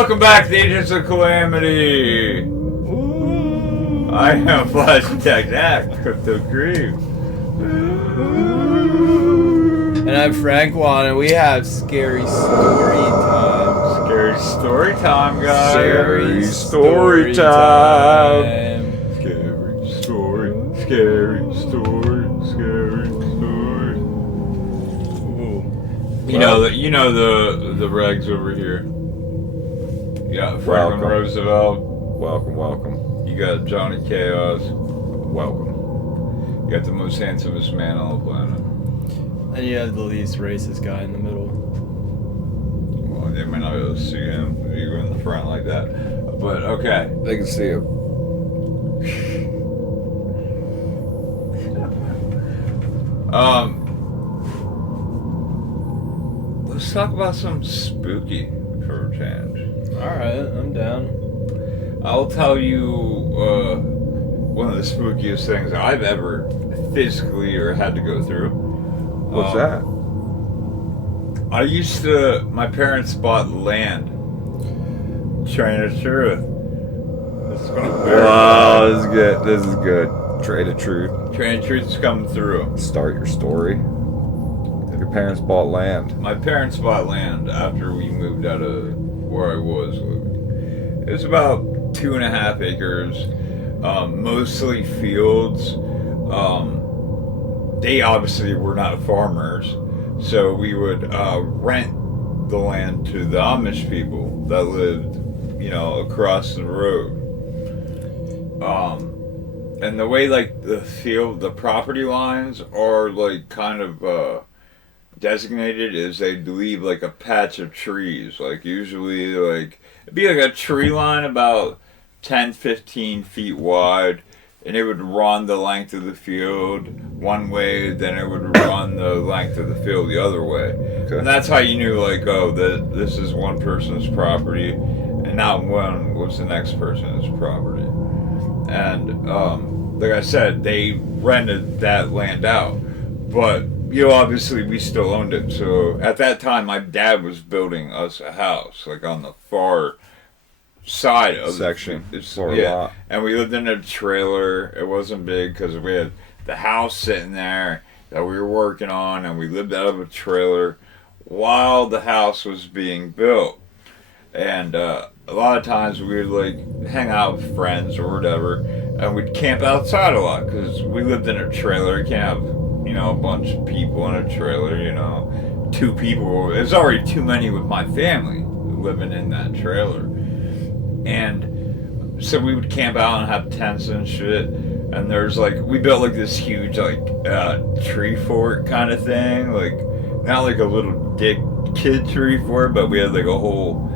welcome back to the Agents of Calamity. Ooh. I am Flash Attack, Crypto Cream. And I'm Frank Juan, and we have Scary Story Time. Scary Story Time, guys. Scary Story Time. Scary Story. Scary Story. Scary Story. Ooh. You know the regs over here. You got Franklin Roosevelt. Welcome. You got Johnny Chaos. Welcome. You got the most handsomest man on the planet. And you have the least racist guy in the middle. Well, they might not be able to see him if you go in the front like that. But okay. They can see him. Let's talk about something spooky for a change. Alright, I'm down. I'll tell you one of the spookiest things I've ever physically or had to go through. What's that? My parents bought land. Train of Truth. Wow, this is good. Train of Truth. Train of Truth is coming through. Start your story. Your parents bought land. My parents bought land after we moved out of where I was living. It was about 2.5 acres, mostly fields. They obviously were not farmers, so we would rent the land to the Amish people that lived, across the road. And the way the property lines are kind of designated is they'd leave a patch of trees, usually it'd be a tree line about 10-15 feet wide. And it would run the length of the field one way, then it would run the length of the field the other way. Okay. And that's how you knew, that this is one person's property, and not one was the next person's property. And, like I said, they rented that land out. But, obviously we still owned it. So at that time, my dad was building us a house, on the far side of section, lot. And we lived in a trailer. It wasn't big because we had the house sitting there that we were working on, and we lived out of a trailer while the house was being built. And a lot of times we would hang out with friends or whatever, and we'd camp outside a lot because we lived in a trailer. You can't have a bunch of people in a trailer. 2 people. It's already too many with my family living in that trailer. And so we would camp out and have tents and shit. And there's we built this huge tree fort kind of thing. Not a little dick kid tree fort, but we had a whole,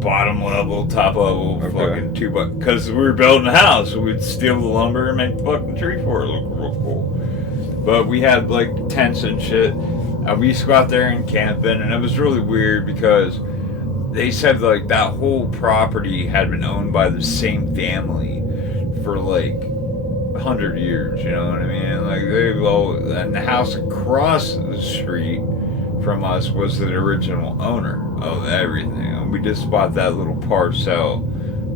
bottom level, top level, fucking 2 because we were building a house. So we'd steal the lumber and make the fucking tree fort look real cool. But we had tents and shit. And we used to go out there and camping, and it was really weird because they said that whole property had been owned by the same family for 100 years, you know what I mean? And the house across the street from us was the original owner of everything. And we just bought that little parcel,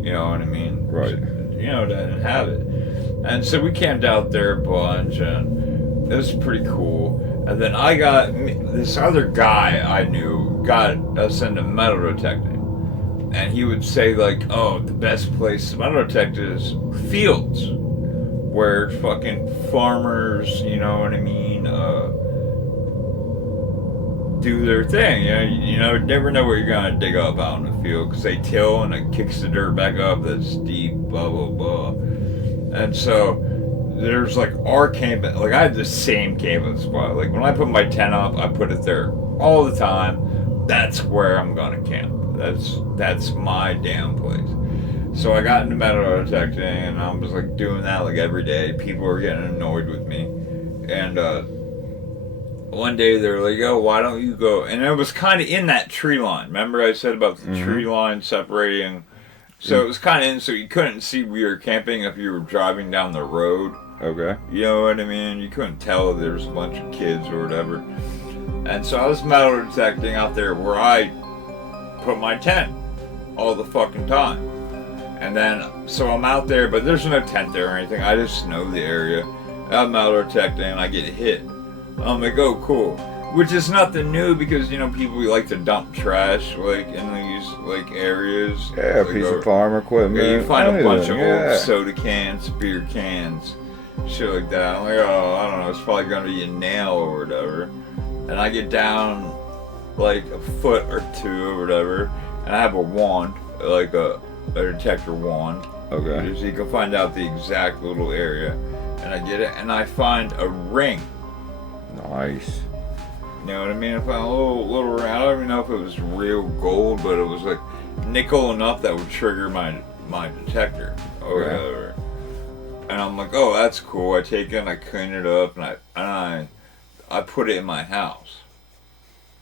you know what I mean? Right. To inhabit. And so we camped out there a bunch, and it was pretty cool. And then I got this other guy I knew got us into metal detecting, and he would say the best place to metal detect is fields where fucking farmers, you know what I mean, do their thing. You never know what you're gonna dig up out in the field because they till and it kicks the dirt back up that's deep, blah blah blah. And so there's our camping, I had the same camping spot. When I put my tent up, I put it there all the time. That's where I'm gonna camp. That's my damn place. So I got into metal detecting, and I was doing that every day. People were getting annoyed with me, and one day they were "Yo, why don't you go?" And it was kind of in that tree line. Remember I said about the tree line separating? So it was kind of in, so you couldn't see we were camping if you were driving down the road. Okay. You know what I mean? You couldn't tell if there was a bunch of kids or whatever. And so I was metal detecting out there where I put my tent all the fucking time. And then, so I'm out there, but there's no tent there or anything. I just know the area. I'm metal detecting and I get hit. I'm like, oh, cool. Which is nothing new because, you know, people like to dump trash, like, in these, like, areas. Yeah, like, piece of farm equipment. Yeah, you find a bunch of yeah. old soda cans, beer cans, shit like that. I'm like, oh, I don't know, it's probably gonna be a nail or whatever. And I get down, like, a foot or two or whatever, and I have a wand, like a detector wand. Okay. So you can find out the exact little area. And I get it, and I find a ring. Nice. You know what I mean? I found a little ring. I don't even know if it was real gold, but it was like nickel enough that would trigger my detector or whatever. And I'm like, oh, that's cool. I take it and I clean it up, and I put it in my house,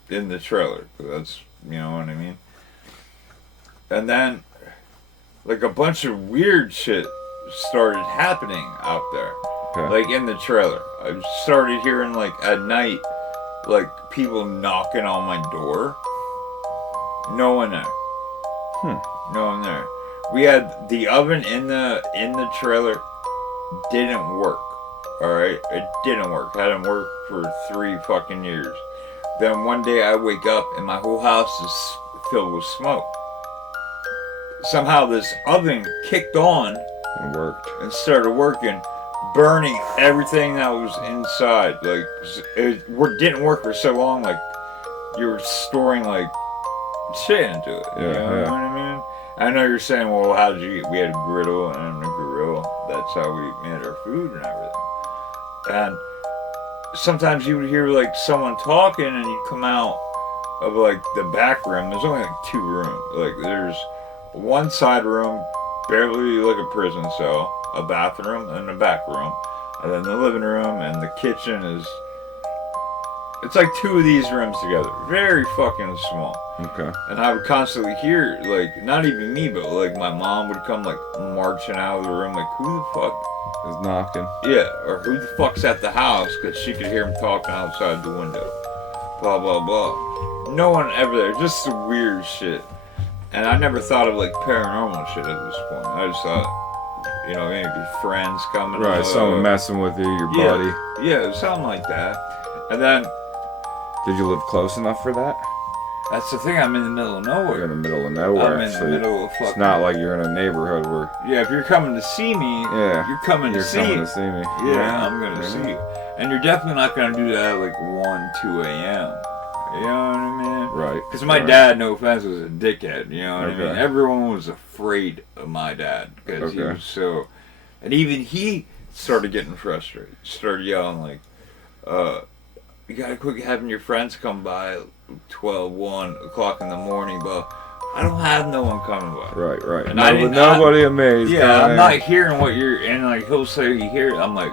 in the trailer. That's, you know what I mean? And then, like, a bunch of weird shit started happening out there. Okay. Like, in the trailer. I started hearing, like, at night, like, people knocking on my door. No one there. No one there. We had the oven in the trailer didn't work. Alright? It didn't work. Hadn't worked for 3 fucking years. Then one day I wake up and my whole house is filled with smoke. Somehow this oven kicked on It worked. and started working, burning everything that was inside. Like, it didn't work for so long, like, you were storing, like, shit into it. Yeah, you know what I mean? I know you're saying, well, how did you eat? We had a griddle and a grill. That's how we made our food and everything. And sometimes you would hear, like, someone talking and you come out of, like, the back room. There's only, like, 2 rooms. Like, there's one side room, barely like a prison cell, a bathroom, and a back room. And then the living room and the kitchen is... It's like 2 of these rooms together. Very fucking small. Okay. And I would constantly hear, like, not even me, but, like, my mom would come, like, marching out of the room, like, who the fuck? Is knocking. Yeah, or who the fuck's at the house? Because she could hear him talking outside the window. Blah, blah, blah. No one ever there. Just the weird shit. And I never thought of, like, paranormal shit at this point. I just thought, you know, maybe friends coming. Right, someone messing with you, your buddy. Yeah, something like that. And then... Did you live close enough for that? That's the thing, I'm in the middle of nowhere. You're in the middle of nowhere. I'm in the middle of fucking... It's not like you're in a neighborhood where... Yeah, if you're coming to see me, you're coming to see me. to see me. Yeah, I'm going to see you. And you're definitely not going to do that at like 1, 2 a.m. You know what I mean? Right. Because my dad, no offense, was a dickhead. You know what I mean? Okay. Everyone was afraid of my dad because he was so... And even he started getting frustrated. Started yelling like, you gotta quit having your friends come by at 12, 1 o'clock in the morning, but I don't have no one coming by. Right. And nobody amazed. Yeah, I'm not hearing what you're... And like, he'll say he hears... I'm like,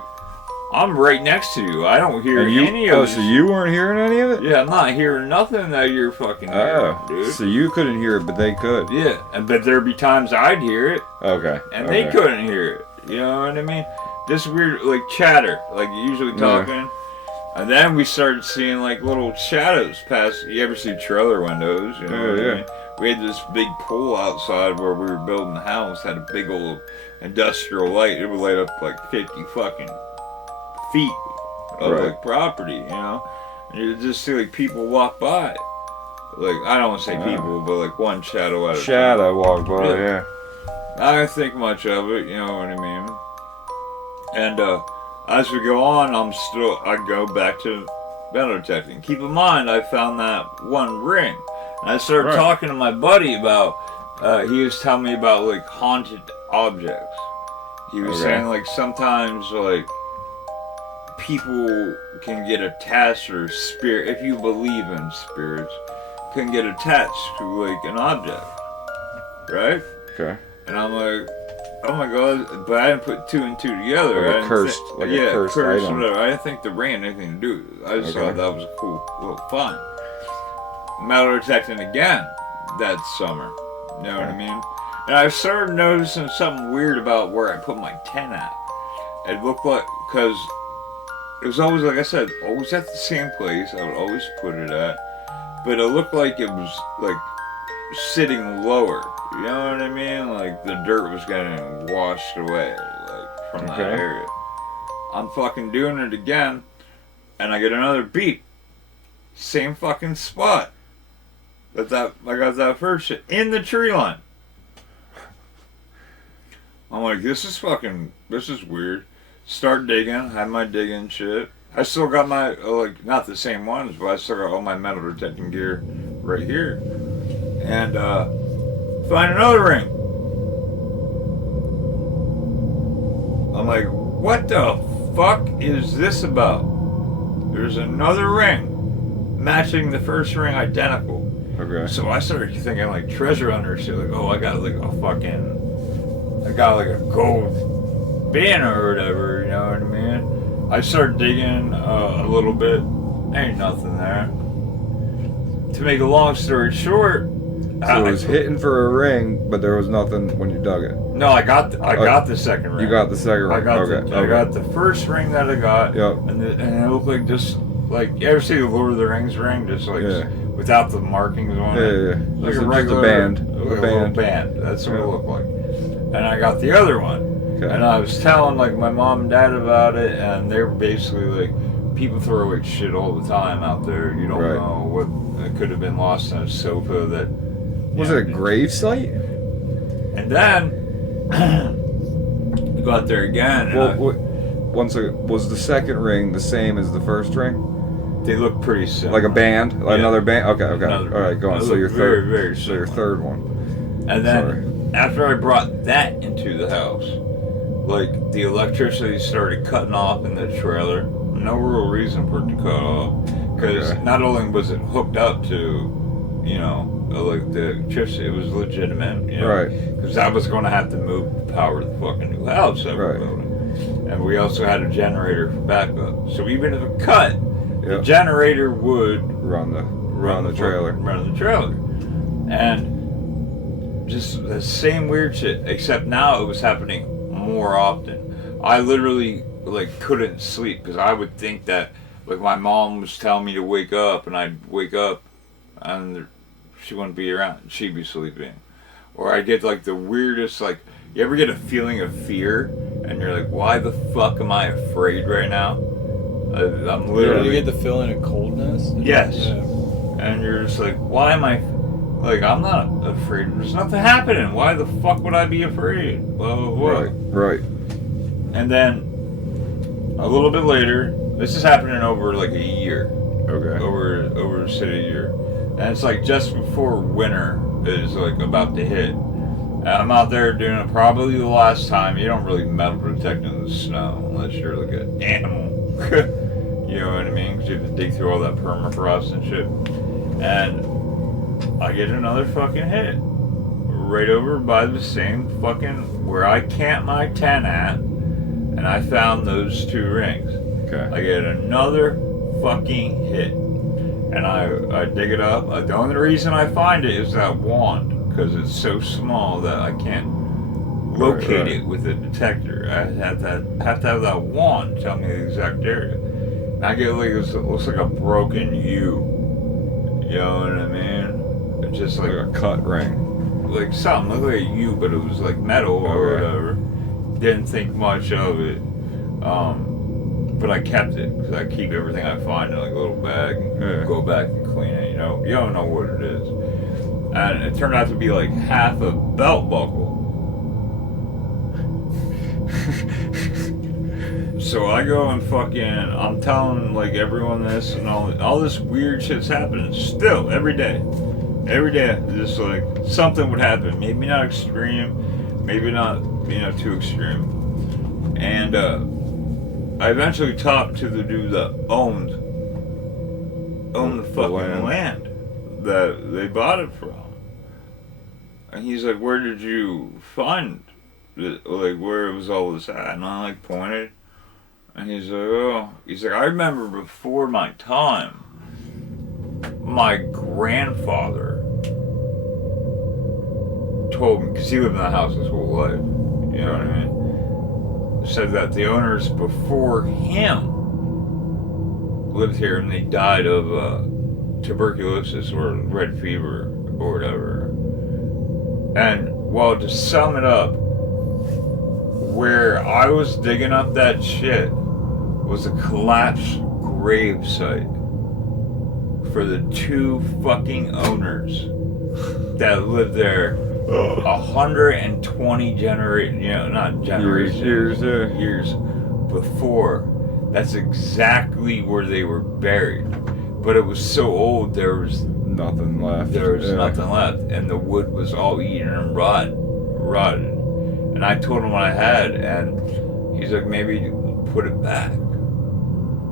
I'm right next to you. I don't hear any of it. Oh, so you weren't hearing any of it? Yeah, I'm not hearing nothing that you're fucking hearing, dude. So you couldn't hear it, but they could. Yeah, but there'd be times I'd hear it. Okay. And they couldn't hear it. You know what I mean? This weird, like, chatter. Like, usually talking. Yeah. And then we started seeing, like, little shadows pass. You ever see trailer windows? You know what I mean? We had this big pole outside where we were building the house. Had a big old industrial light. It would light up, like, 50 fucking feet of like property, you know, and you just see like people walk by, like I don't want to say people, but like one shadow at a time. Walk by, yeah. I don't think much of it, you know what I mean. And as we go on, I go back to metal detecting. Keep in mind, I found that one ring, and I started talking to my buddy about. He was telling me about like haunted objects. He was saying like sometimes like people can get attached, or spirit, if you believe in spirits, can get attached to like an object, right? Okay. And I'm like, oh my god, but I didn't put 2 and 2 together. Like a cursed item. Whatever. I didn't think the ring had anything to do with it. I just thought that was a cool little find. Metal detecting again that summer. You know what I mean? And I started noticing something weird about where I put my tent at. It looked like, because it was always, like I said, always at the same place. I would always put it at. But it looked like it was, like, sitting lower. You know what I mean? Like the dirt was getting washed away, like from that area. I'm fucking doing it again, and I get another beep. Same fucking spot. I got that first shit in the tree line. I'm like, this is weird. Start digging, have my digging shit. I still got my, like, not the same ones, but I still got all my metal detecting gear right here. And, find another ring. I'm like, what the fuck is this about? There's another ring matching the first ring identical. Okay. So I started thinking like treasure hunter shit, like, oh, I got like a gold bin or whatever, you know what I mean? I started digging a little bit, ain't nothing there. To make a long story short, so it was hitting for a ring, but there was nothing when you dug it. No, I got the second ring. You got the second ring. I got the first ring that I got. Yep. And it looked like just like, you ever see the Lord of the Rings ring, just like without the markings on it. Yeah. Like just a regular band. A little band. That's what it looked like. And I got the other one. Okay. And I was telling like my mom and dad about it, and they were basically like, people throw away shit all the time out there. You don't know what it could have been lost in a sofa that. Was it a grave site? And then I go out there again. One second. Was the second ring the same as the first ring? They look pretty similar. Like a band? Like another band? Okay. Another All right, go on. So your third, very so your third one. And then after I brought that into the house, like the electricity started cutting off in the trailer. No real reason for it to cut off, because not only was it hooked up to, you know, like the electricity, it was legitimate, you know, right? Because I was going to have to move the power to the fucking new house that we're building, and we also had a generator for backup. So even if it cut, the generator would run the trailer, and just the same weird shit. Except now it was happening more often. I literally like couldn't sleep because I would think that like my mom was telling me to wake up, and I'd wake up, and she wouldn't be around. She'd be sleeping. Or I get like the weirdest, like, you ever get a feeling of fear and you're like, why the fuck am I afraid right now? I'm literally. You get the feeling of coldness? Yes. Yeah. And you're just like, why am I, like, I'm not afraid. There's nothing happening. Why the fuck would I be afraid? Blah, blah, blah. Right. And then a little bit later, this is happening over like a year. Okay. Over a city year. And it's like just before winter is like about to hit. And I'm out there doing it probably the last time. You don't really metal detect in the snow unless you're like an animal. You know what I mean? Because you have to dig through all that permafrost and shit. And I get another fucking hit. Right over by the same fucking, where I camped my tent at. And I found those two rings. Okay. I get another fucking hit. And I dig it up. The only reason I find it is that wand, because it's so small that I can't locate it with a detector. I have to have that wand tell me the exact area. And I get like this, it looks like a broken U. You know what I mean? It's just like a cut ring, like something looked like a U, but it was like metal or whatever. Didn't think much of it. But I kept it because I keep everything I find in like a little bag and go back and clean it. You know, you don't know what it is. And it turned out to be like half a belt buckle. So I go and I'm telling like everyone this, and all this weird shit's happening still every day. Every day, just like something would happen. Maybe not extreme, maybe not, too extreme. And I eventually talked to the dude that owned the fucking land that they bought it from. And he's like, where did you find it? Like, where was all this at? And I like pointed. And he's like, I remember before my time, my grandfather told me, because he lived in the house his whole life, you know what I mean? Said that the owners before him lived here and they died of tuberculosis or red fever or whatever. And, well, to sum it up, where I was digging up that shit was a collapsed grave site for the 2 fucking owners that lived there 120 years before. That's exactly where they were buried. But it was so old, there was nothing left. Nothing left, and the wood was all eaten and rotted. And I told him what I had, and he's like, maybe put it back.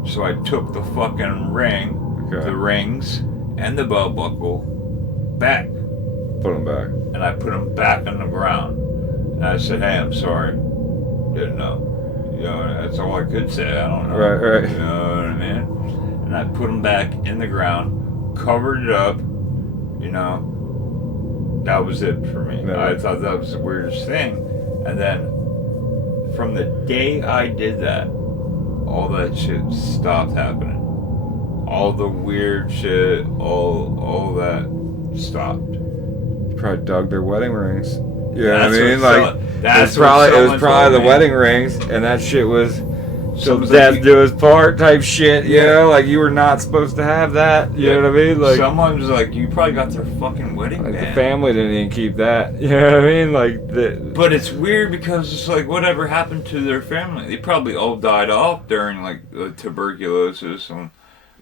So I took the fucking ring, the rings, and the belt buckle back. Put them back. And I put them back on the ground. And I said, hey, I'm sorry. Didn't know. You know, that's all I could say. I don't know. Right. You know what I mean? And I put them back in the ground, covered it up, you know. That was it for me. No. I thought that was the weirdest thing. And then, from the day I did that, all that shit stopped happening. All the weird shit, all that stopped. Probably dug their wedding rings. Yeah, That's I mean, what like that's it was probably the wedding rings, and that shit was till death do us part type shit. You know, like you were not supposed to have that. You know what I mean? Like someone was like, you probably got their fucking wedding like band. the family didn't even keep that. You know what I mean? Like But it's weird because it's like whatever happened to their family? They probably all died off during like tuberculosis. And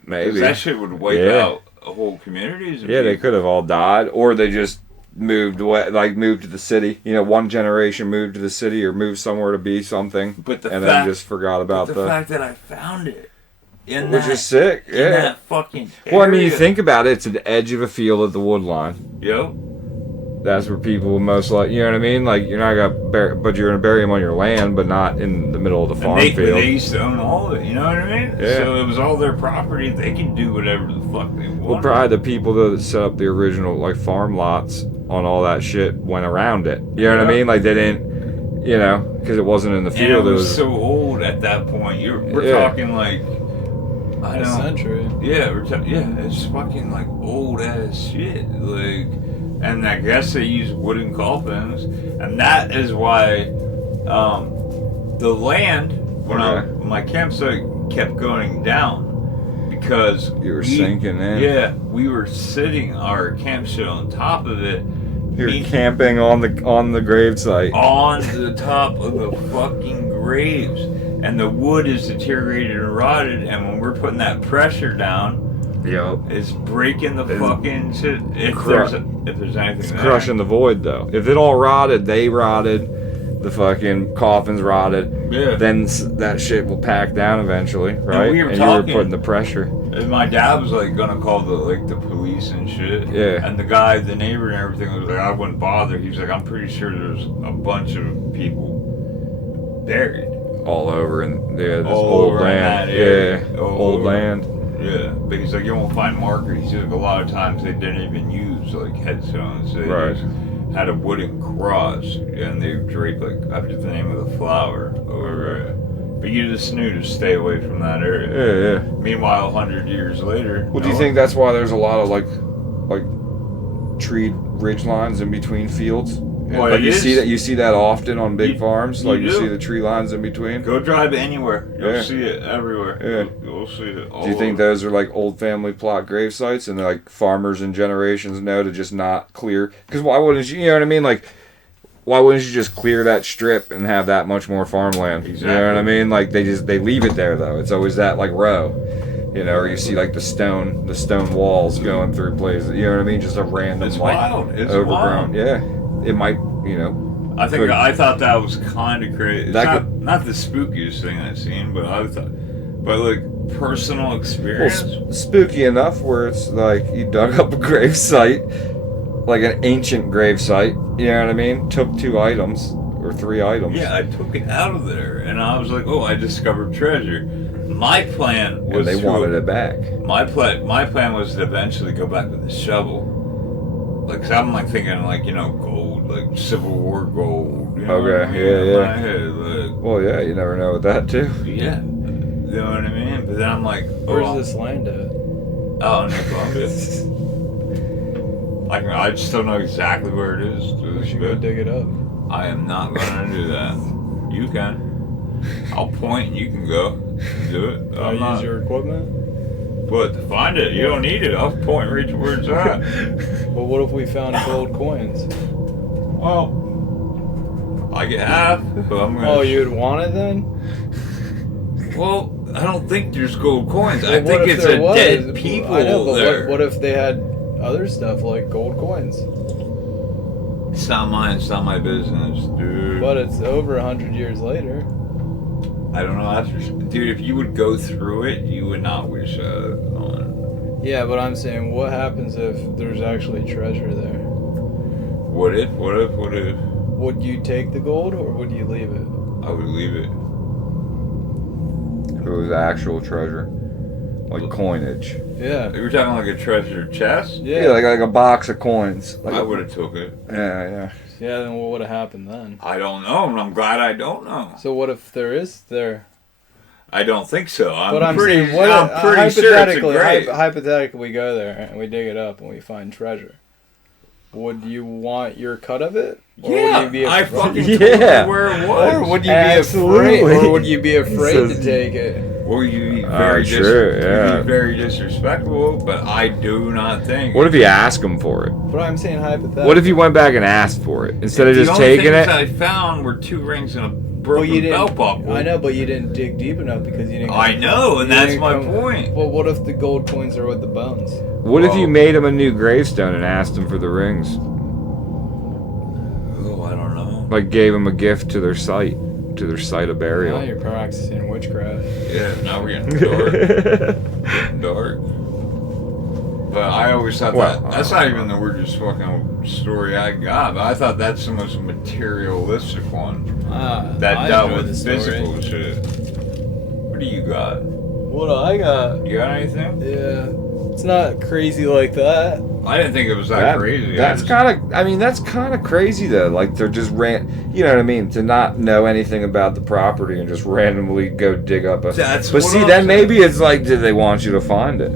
maybe that shit would wipe out whole communities. Yeah, they could have all died, or they just moved away, like moved to the city. You know, one generation moved to the city or moved somewhere to be something, then just forgot about the fact that I found it, which is sick. In that fucking area. Well, I mean, you think about it, it's at the edge of a field at the wood line. Yep. That's where people would most like, you know what I mean? Like, you're not gonna bury, but you're gonna bury them on your land, but not in the middle of the farm field. They used to own all of it, you know what I mean? Yeah. So it was all their property. They can do whatever the fuck they want. Well, probably the people that set up the original like farm lots on all that shit went around it. You know what I mean? Like they didn't, you know, because it wasn't in the field. And it was so old at that point. We're talking like a century. Yeah, it's fucking like old ass shit. Like. And I guess they use wooden coffins, and that is why the land when my campsite kept going down because you were sinking in. Yeah, we were sitting our campsite on top of it. You're camping on the gravesite. On the top of the fucking graves, and the wood is deteriorated and rotted. And when we're putting that pressure down. Yep. It's breaking the fucking shit. If there's anything it's there. Crushing the void, though. If it all rotted, they rotted, the fucking coffins rotted, then that shit will pack down eventually, right? And you were putting the pressure. And my dad was like gonna call the police and shit. Yeah. And the neighbor and everything was like, I wouldn't bother. He was like, I'm pretty sure there's a bunch of people buried. All over in this old land. Old land. Yeah, but he's like, you won't find markers. He's like, a lot of times they didn't even use like headstones. They just had a wooden cross, and they draped like after the name of the flower over it. But you just knew to stay away from that area. Yeah. Meanwhile, 100 years later. Well, do you think that's why there's a lot of like treed ridge lines in between fields? Well, like you see that often on big farms. Like you see the tree lines in between. Go drive anywhere. You'll see it everywhere. Yeah. You'll see it all Do you think those are like old family plot grave sites, and like farmers and generations know to just not clear? Because why wouldn't you? You know what I mean? Like, why wouldn't you just clear that strip and have that much more farmland? Exactly. You know what I mean? Like they leave it there though. It's always that like row. You know, or you see like the stone walls going through places. You know what I mean? Just a random It's wild. It's overgrown. Wild. Yeah. It might, you know. I thought that was kind of crazy. It's not the spookiest thing I've seen, but like personal experience. Well, spooky enough where it's like you dug up a grave site, like an ancient grave site. You know what I mean? Took 2 items or 3 items. Yeah, I took it out of there, and I was like, oh, I discovered treasure. My plan was they wanted it back. My plan was to eventually go back with a shovel. Like, cause I'm like thinking like, you know, gold, like Civil War gold. You know what I mean? In my head, like, well, yeah, you never know with that too. Yeah, you know what I mean. But then I'm like, where's this land at? Oh, in Columbia. Like, I still know exactly where it is. We should go dig it up. I am not gonna do that. You can. I'll point and you can go do it. I'll use your equipment. But to find it, you don't need it. I'll point right to where it's at. But what if we found gold coins? Well, I get half, but I'm gonna. Oh, you'd want it then? Well, I don't think there's gold coins. Well, I what think if it's there a was? dead people I know, but there. what if they had other stuff like gold coins? It's not mine. It's not my business, dude. But it's over 100 years later. I don't know. Dude, if you would go through it, you would not wish on. Yeah, but I'm saying, what happens if there's actually treasure there? What if? Would you take the gold or would you leave it? I would leave it. If it was actual treasure, like coinage. Yeah. You were talking like a treasure chest? Yeah. Yeah, like a box of coins. Like I would have took it. Yeah. Yeah, then what would have happened then? I don't know, and I'm glad I don't know. So what if there is there? I don't think so. I'm But I'm pretty, saying, what I'm pretty sure it's a grave. hypothetically, we go there and we dig it up and we find treasure. Would you want your cut of it? Or Yeah, would you be I fucking told Yeah. you where it was. Or would you Absolutely. be afraid? Or would you be afraid Says- to take it? Well, you'd be very, sure, yeah. you'd be very disrespectful, but I do not think. What if you ask him for it? But I'm saying hypothetically. What if you went back and asked for it instead of the just only taking things it? I found were 2 rings and a Well, broken you didn't. belt buckle. I know, but you didn't dig deep enough because you didn't. I know, and you that's didn't my point. Well, what if the gold coins are with the bones? What if you Whoa. made him a new gravestone and asked him for the rings? Oh, I don't know. Like gave him a gift to their site of burial. Now you're practicing witchcraft. Yeah, now we're getting dark. Getting dark. But I always thought Well, that's not even the weirdest fucking story I got. But I thought that's the most materialistic one that I dealt enjoyed with the story. physical shit. What do you got? What I got? You got anything? Yeah, it's not crazy like that. I didn't think it was that crazy. That's kind of crazy though. Like they're just you know what I mean? To not know anything about the property and just randomly go dig up a. That's but what see, I'm then saying. maybe it's like, did they want you to find it?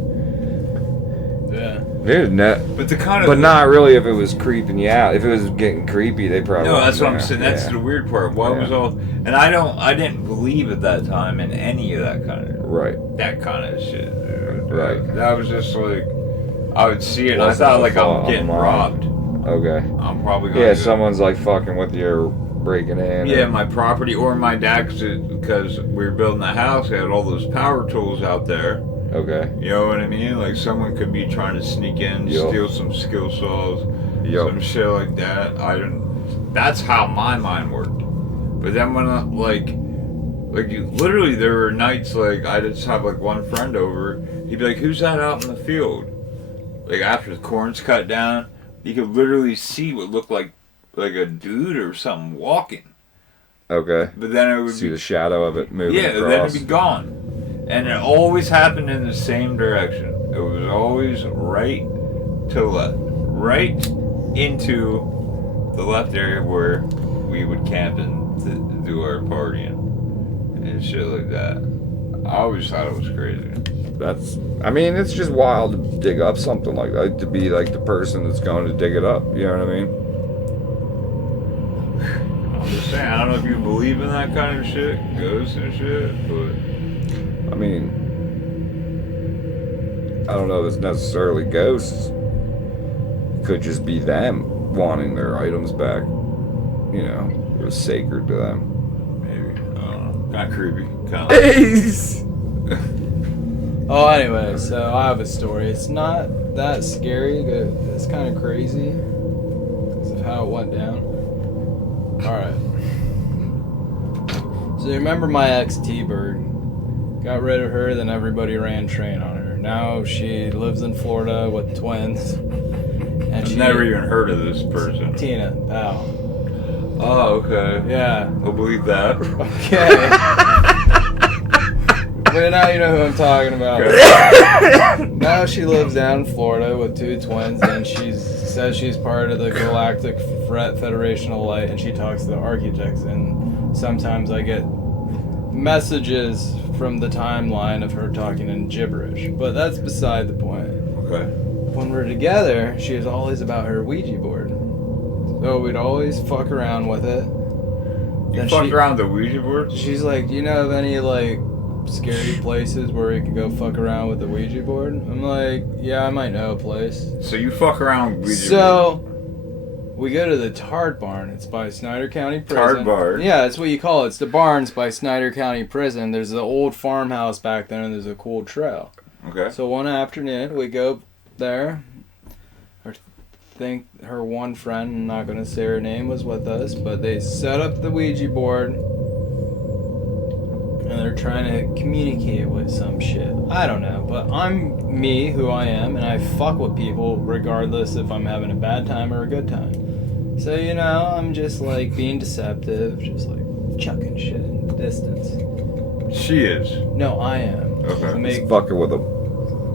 Yeah. There's no, But the kind of. but not really. If it was creeping you out, if it was getting creepy, they probably. No, that's what I'm wouldn't saying. there. That's the weird part. Why was all? And I didn't believe at that time in any of that kind of shit. Dude. Right. That was just like I would see it. And I Wasn't thought a like I'm thought getting online. robbed. Okay. I'm probably gonna. Yeah, go- someone's like fucking with you or breaking in. Yeah, or- my property or my dad, because we were building the house, had all those power tools out there. Okay. You know what I mean? Like someone could be trying to sneak in, Yup. steal some skill saws, Yup. some shit like that. I didn't. That's how my mind worked. But then when literally there were nights like I just have like one friend over. He'd be like, "Who's that out in the field?" Like after the corn's cut down, you could literally see what looked like a dude or something walking. Okay. But then it would See be the shadow of it moving yeah, then across. it'd be gone. And it always happened in the same direction. It was always right to left. Right into the left area where we would camp and do our partying. And shit like that. I always thought it was crazy. It's just wild to dig up something like that, to be like the person that's going to dig it up. You know what I mean? I'm just saying, I don't know if you believe in that kind of shit, ghosts and shit, but I mean, I don't know if it's necessarily ghosts. It could just be them wanting their items back. You know, it was sacred to them. maybe. I don't know. Kind of creepy. Kind of. Oh, anyway, so I have a story. It's not that scary, but it's kind of crazy because of how it went down. Alright. So you remember my ex T-Bird? Got rid of her, then everybody ran train on her. Now she lives in Florida with twins. And I've never even heard of this person. Tina, pal. Oh, okay. Yeah. I'll believe that. Okay. But now you know who I'm talking about. Now she lives down in Florida with 2 twins, and she says she's part of the Galactic Federation of Light, and she talks to the architects. And sometimes I get messages from the timeline of her talking in gibberish, but that's beside the point. Okay. when we're together, she was always about her Ouija board. So we'd always fuck around with it. You fucked around with the Ouija board? She's like, do you know of any, like, scary places where you can go fuck around with the Ouija board? I'm like, yeah, I might know a place. So you fuck around with Ouija board? So, we go to the Tard Barn. It's by Snyder County Prison. Tard Barn? Yeah, that's what you call it. It's the barns by Snyder County Prison. There's an old farmhouse back there, and there's a cool trail. Okay. So one afternoon, we go there. I think her one friend, I'm not going to say her name, was with us, but they set up the Ouija board, and they're trying to communicate with some shit. I don't know, but I'm me, who I am, and I fuck with people regardless if I'm having a bad time or a good time. So, you know, I'm just like being deceptive, just like chucking shit in the distance. She is. No, I am. Okay. Just fucking with them.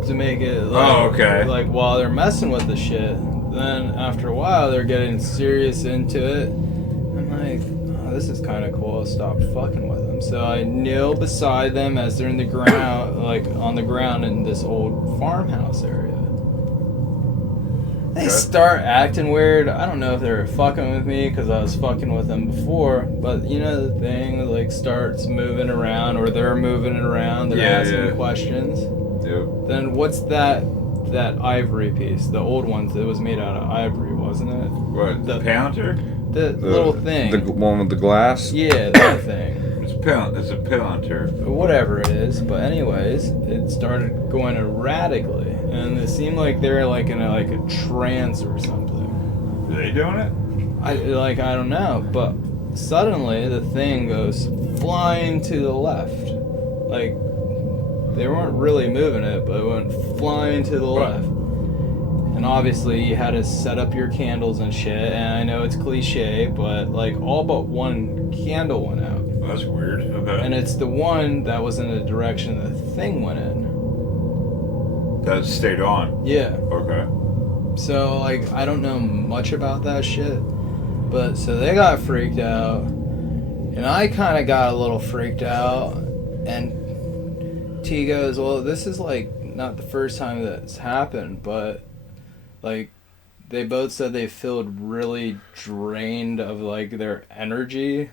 To make it like, okay. Like while they're messing with the shit, then after a while they're getting serious into it. I'm like, oh, this is kind of cool. I'll stop fucking with them. So I kneel beside them as they're in the ground, like on the ground in this old farmhouse area. They start acting weird. I don't know if they were fucking with me because I was fucking with them before, but you know the thing like starts moving around, or they're moving it around. They're asking questions. Yep. Then what's that ivory piece? The old one that was made out of ivory, wasn't it? What? The palantir? The little thing. The one with the glass? Yeah, that thing. It's a palantir. Whatever it is. But anyways, it started going erratically. And it seemed like they were like in a trance or something. Are they doing it? I don't know. But suddenly the thing goes flying to the left. Like, they weren't really moving it, but it went flying to the left. And obviously you had to set up your candles and shit, and I know it's cliche, but like all but one candle went out. That's weird. Okay. And it's the one that was in the direction the thing went in. That stayed on? Yeah. Okay. So like, I don't know much about that shit, but so they got freaked out, and I kind of got a little freaked out, and T goes, well, this is like not the first time that's happened, but like they both said they felt really drained of like their energy.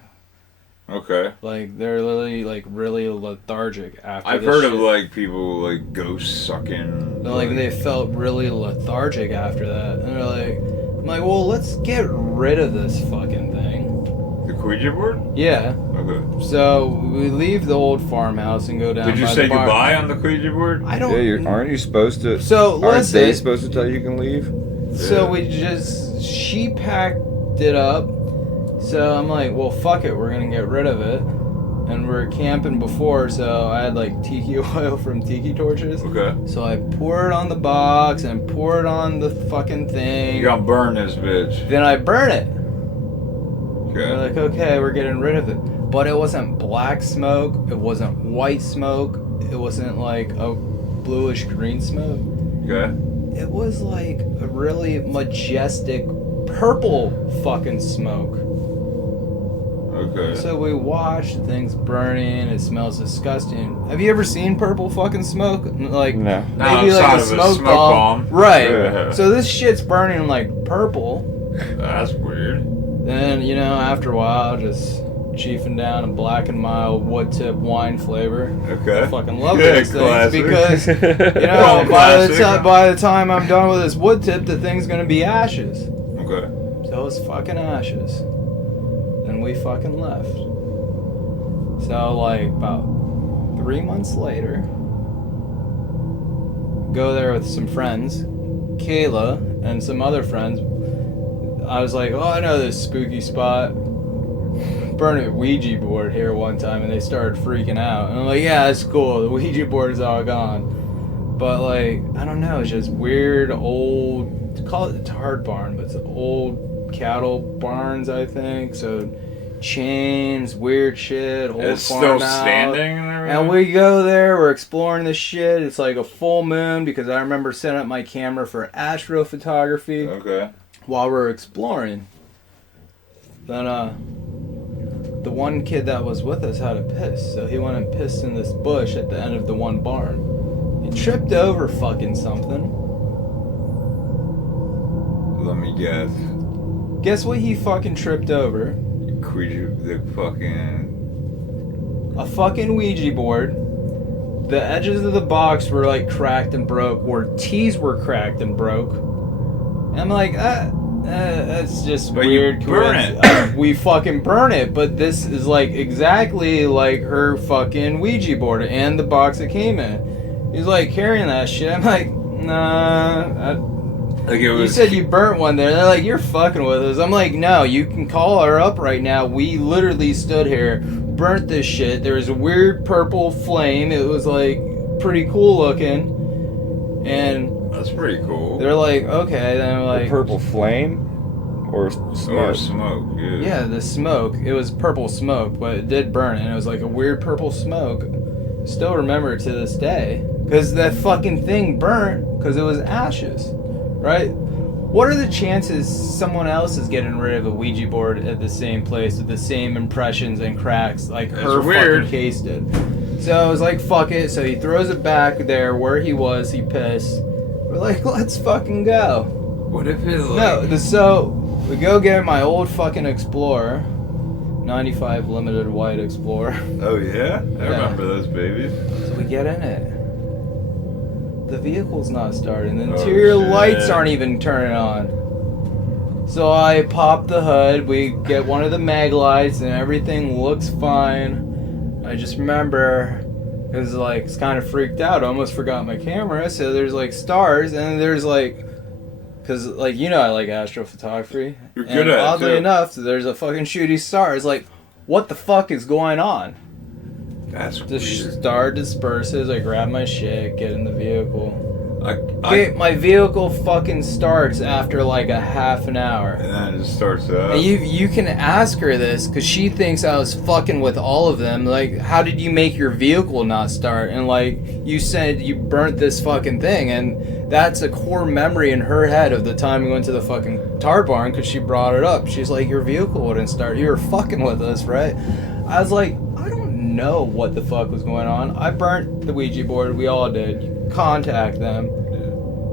Okay. Like they're really lethargic after I've this heard shit. of like people like ghost sucking. Like they felt really lethargic after that, and they're like, I'm like, well, let's get rid of this fucking thing. The Ouija board? Yeah. Okay. So we leave the old farmhouse and go down. Did you by say the bar. goodbye on the Ouija board? I don't. Yeah, aren't you supposed to? So Aren't listen. they supposed to tell you can leave? So Yeah. she packed it up. So I'm like, well, fuck it, we're gonna get rid of it. And we're camping before, so I had like tiki oil from tiki torches. Okay. So I pour it on the box and pour it on the fucking thing. You gotta burn this bitch. Then I burn it. Okay. We're like, okay, we're getting rid of it. But it wasn't black smoke, it wasn't white smoke, it wasn't like a bluish green smoke. Okay. It was like a really majestic purple fucking smoke. Okay. So we watch the thing's burning, it smells disgusting. Have you ever seen purple fucking smoke? Like No. maybe like Outside a of smoke bomb. Right. Yeah. So this shit's burning like purple. That's weird. Then, you know, after a while, just chiefing down a Black and Mild wood tip wine flavor. Okay. I fucking love Yeah, those things classic. because, you know, All classic. by the time I'm done with this wood tip, the thing's gonna be ashes. Okay. So it's fucking ashes. And we fucking left. So like about 3 months later, go there with some friends, Kayla and some other friends. I was like, oh, I know this spooky spot. Burn a Ouija board here one time, and they started freaking out. And I'm like, yeah, that's cool. The Ouija board is all gone. But like, I don't know, it's just weird old, call it the Tard Barn, but it's old cattle barns, I think. So chains, weird shit, old It's farm still out. standing and everything? And we go there, we're exploring this shit. It's like a full moon because I remember setting up my camera for astrophotography Okay. while we're exploring. Then the one kid that was with us had a piss, so he went and pissed in this bush at the end of the one barn. He tripped over fucking something. Let me guess. Guess what he fucking tripped over? The fucking... A fucking Ouija board. The edges of the box were like cracked and broke, or T's were cracked and broke. And I'm like, that's just But weird. you burn it. We fucking burn it, but this is like exactly like her fucking Ouija board and the box it came in. He's like carrying that shit. I'm like, nah. Like it You was... said you burnt one there. They're like, you're fucking with us. I'm like, no, you can call her up right now. We literally stood here, burnt this shit. There was a weird purple flame. It was like pretty cool looking. And That's pretty cool. they're like, okay. Then I'm A like, purple flame or smoke? Or smoke, yeah. yeah, the smoke. It was purple smoke, but it did burn. And it was like a weird purple smoke. Still remember it to this day. Because that fucking thing burnt because it was ashes. Right? What are the chances someone else is getting rid of a Ouija board at the same place with the same impressions and cracks like That's her weird. fucking case did? So I was like, fuck it. So he throws it back there where he was. He pissed. We're like, let's fucking go. What if it like... So we go get my old fucking Explorer. 95 limited white Explorer. Oh yeah? I remember those babies. So we get in it. The vehicle's not starting. The interior shit. lights aren't even turning on. So I pop the hood. We get one of the mag lights, and everything looks fine. I just remember, because like it's kind of freaked out. I almost forgot my camera. So there's like stars, and there's like, because like you know I like astrophotography. You're and good at it, oddly too. enough, there's a fucking shooting star. It's like, what the fuck is going on? That's The weird. star disperses. I grab my shit, get in the vehicle. I, My vehicle fucking starts after like a half an hour. and then it just starts up. And you can ask her this because she thinks I was fucking with all of them. Like, how did you make your vehicle not start? And like, you said you burnt this fucking thing, and that's a core memory in her head of the time we went to the fucking tar barn because she brought it up. She's like, your vehicle wouldn't start. You were fucking with us, right? I was like, I don't know what the fuck was going on. I burnt the Ouija board. We all did. You contact them.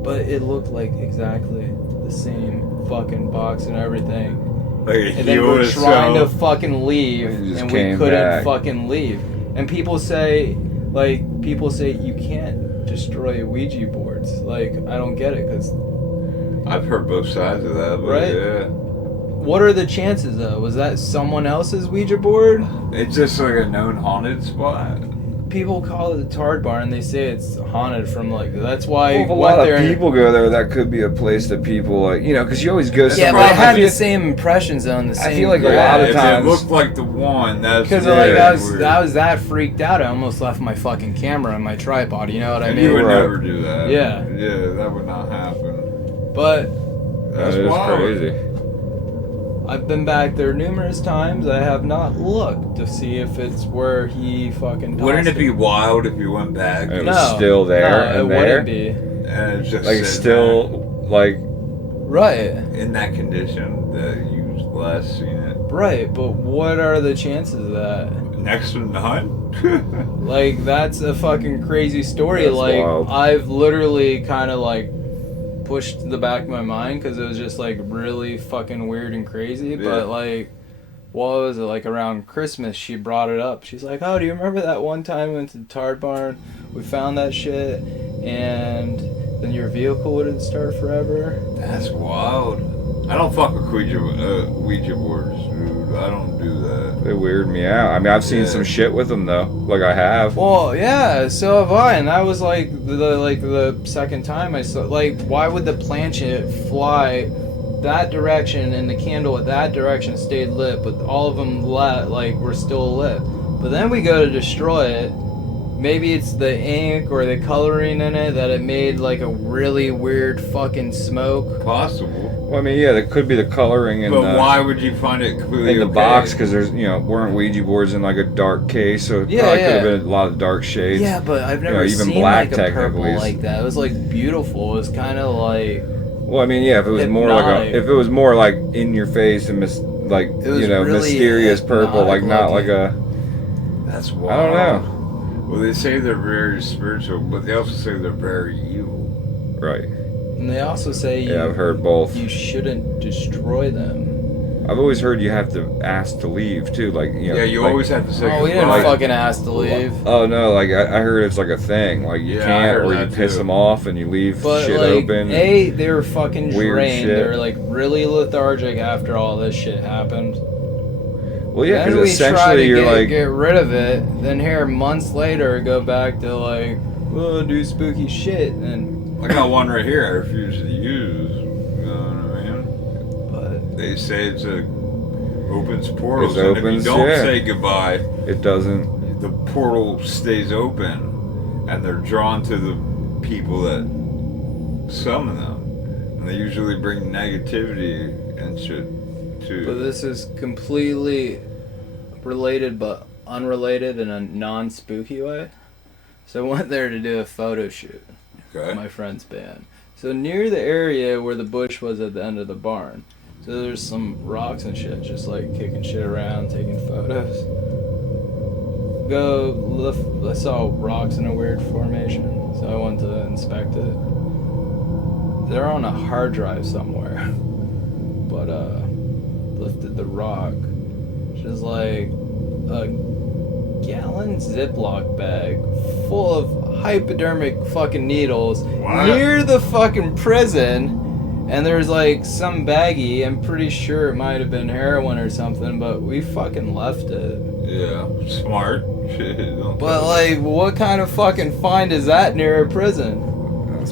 But it looked like exactly the same fucking box and everything. Like a And then we're heel trying to itself. fucking leave, And you just and we came couldn't back. fucking leave. And people say you can't destroy Ouija boards. Like, I don't get it, because I've heard both sides of that, but Right? yeah. what are the chances though? Was that someone else's Ouija board? It's just like a known haunted spot. People call it the Tard Barn. They say it's haunted from like. That's why Well, I if a went lot there. of people go there, that could be a place that people like, you know, because you always go Yeah, somewhere. but I had the feel- same impressions on the same. feel like a lot of if times- it looked like the one, that's Because Yeah, like weird. I was that freaked out. I almost left my fucking camera on my tripod. You know what I And mean? you would Right. never do that. Yeah. Yeah, that would not happen. But That's That is wild. crazy. I've been back there numerous times. I have not looked to see if it's where he fucking. Wouldn't tossed it be wild if you went back It and was still there No, and it there? wouldn't be. it's just Like, sitting still, like, Right, there in that condition that you last seen it? right. But what are the chances of that? Next to none. Like, that's a fucking crazy story. That's Like, wild. I've literally kind of like pushed to the back of my mind because it was just like really fucking weird and crazy. Yeah. But like, what was it, like around Christmas? She brought it up. She's like, "Oh, do you remember that one time we went to the Tard Barn? We found that shit, and then your vehicle wouldn't start forever." That's wild. I don't fuck with Ouija boards, dude. I don't do that. they weird me out. I mean, I've seen Yeah. some shit with them, though. Like, I have. Well, yeah, so have I, and that was like the second time I saw. Like, why would the planchette fly that direction and the candle at that direction stayed lit, but all of them were still lit? But then we go to destroy it. Maybe it's the ink or the coloring in it that it made like a really weird fucking smoke. Possible. Well, I mean, yeah, that could be the coloring in But the, why would you find it completely in the okay? box, because there's, you know, weren't Ouija boards in like a dark case, so it Yeah, probably yeah. could have been a lot of dark shades. Yeah, but I've You know, never even seen black like a purple technically is- like that. It was like beautiful. It was kind of like. Well, I mean, yeah, if it was more like Hypnotic. if it was more like in your face and like It was you know, really mysterious purple, like not like hypnotic a. That's I wild. don't know. Well, they say they're very spiritual, but they also say they're very evil. Right. And they also say Yeah, I've heard both. You shouldn't destroy them. I've always heard you have to ask to leave too, like you know. Yeah, you like, always have to say Oh, we didn't goodbye. fucking ask to leave. Oh no, like I heard it's like a thing, like you Yeah, I can't, heard or you that piss too. them off and you leave But shit like, open. they were fucking Weird drained. shit. They were like really lethargic after all this shit happened. Well, yeah, Then because we tried essentially to you're like, get rid of it. Then here months later, go back to like, oh, do spooky shit. And I got one right here I refuse to use. You know what I mean? but They say it's a opens portals, It and if opens, you don't yeah. say goodbye, it doesn't. the portal stays open, and they're drawn to the people that summon them, and they usually bring negativity and shit but too. this is completely related but unrelated in a non-spooky way. So I went there to do a photo shoot. Okay. My friend's band. So near the area where the bush was at the end of the barn. So there's some rocks and shit, just like kicking shit around, taking photos. I saw rocks in a weird formation, so I went to inspect it. They're on a hard drive somewhere, but lifted the rock, which is like a gallon Ziploc bag full of hypodermic fucking needles What? near the fucking prison. And there's like some baggie, I'm pretty sure it might have been heroin or something, but we fucking left it. Yeah, smart. Shit. Don't But like, what kind of fucking find is that near a prison?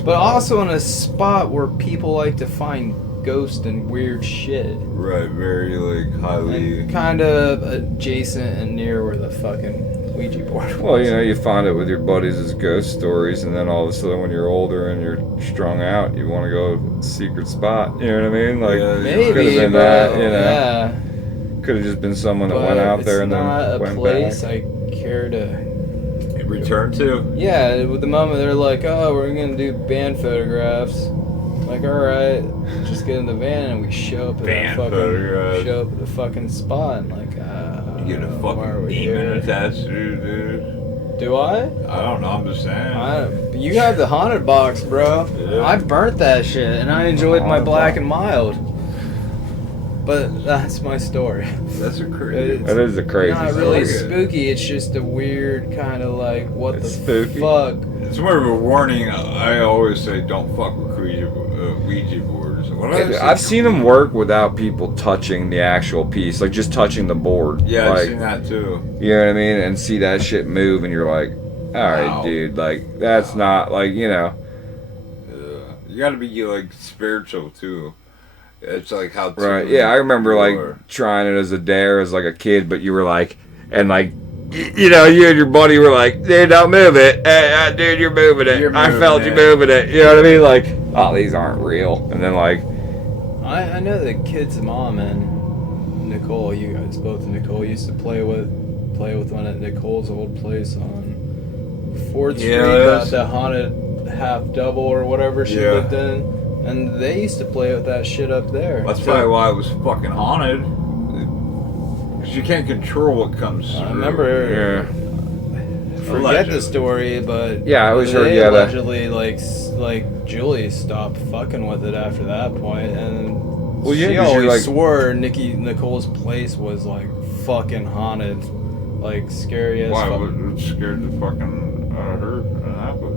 But also in a spot where people like to find ghosts and weird shit. Right, very like highly. And kind of adjacent and near where the fucking Ouija board was. Well, you know, you find it with your buddies as ghost stories, and then all of a sudden, when you're older and you're strung out, you want to go to a secret spot. You know what I mean? Like, Yeah, Maybe, could have been but, that. You know, yeah. could have just been someone that But went out there and it's then not a went place back. I care to. Return to. Yeah, with the moment they're like, oh, we're gonna do band photographs. I'm like, all right, just get in the van and we show up at Band the fucking photographs. show up at the fucking spot and like, You get a why are fucking we demon here? attached to you, dude. Do I? I don't know, I'm just saying. You have the haunted box, bro. Yeah. I burnt that shit and I enjoyed my black and mild. But that's my story. That's a crazy. That is a crazy Not really story. spooky. It's just a weird kind of like, what It's the spooky. fuck? It's more of a warning. I always say don't fuck with Ouija boards. What did I say? I've seen them work without people touching the actual piece, like just touching the board. Yeah, I've like, seen that too. you know what I mean? And see that shit move, and you're like, all right, Wow. dude, like that's not like, you know. You gotta be like spiritual too. It's like how. Right. Yeah, I remember like trying it as a dare as like a kid, but you were like, and like, you know, you and your buddy were like, dude, don't move it. Hey, dude, you're moving it. You're I moving felt you it. moving it. You know what I mean? Like, oh, these aren't real. And then like, I know the kid's mom and Nicole, you guys both, Nicole used to play with one at Nicole's old place on 4th Street, that's- the haunted half double or whatever she Yeah. lived in. And they used to play with that shit up there. That's probably why it was fucking haunted. Because you can't control what comes through. I remember, yeah, forget Allegedly. the story, but Yeah, I always they heard, yeah, that- allegedly like Julie stopped fucking with it after that point, and Well, yeah, she 'cause you're always like- swore Nicole's place was like fucking haunted, like scary as Why? fuck. What scared the fucking out of her? And that was-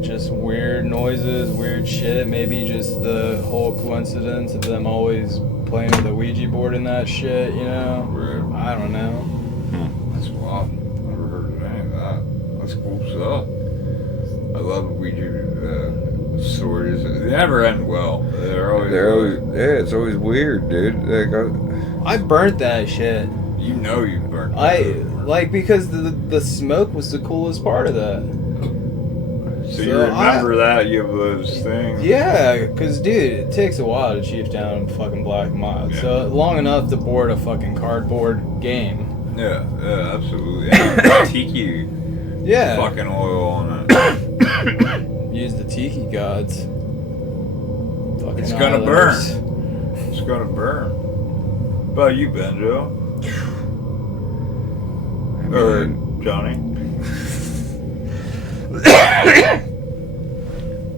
Just weird noises, weird shit. Maybe just the whole coincidence of them always playing with a Ouija board and that shit. You know, Weird. I don't know. That's wild. Never heard of any of that. That's cool stuff. I love Ouija stories. They never end well. They're always. yeah, it's always weird, dude. Like, I burnt that shit. You know you burned. Because the smoke was the coolest part of that. So you So remember that? You have those things. Yeah, because, dude, it takes a while to chief down fucking black and mild. Yeah. So long enough to board a fucking cardboard game. Yeah, absolutely. And tiki Yeah. fucking oil on it. Use the tiki gods. Fucking It's gonna Islanders. It's gonna burn. What about you, Benjo? Or Johnny?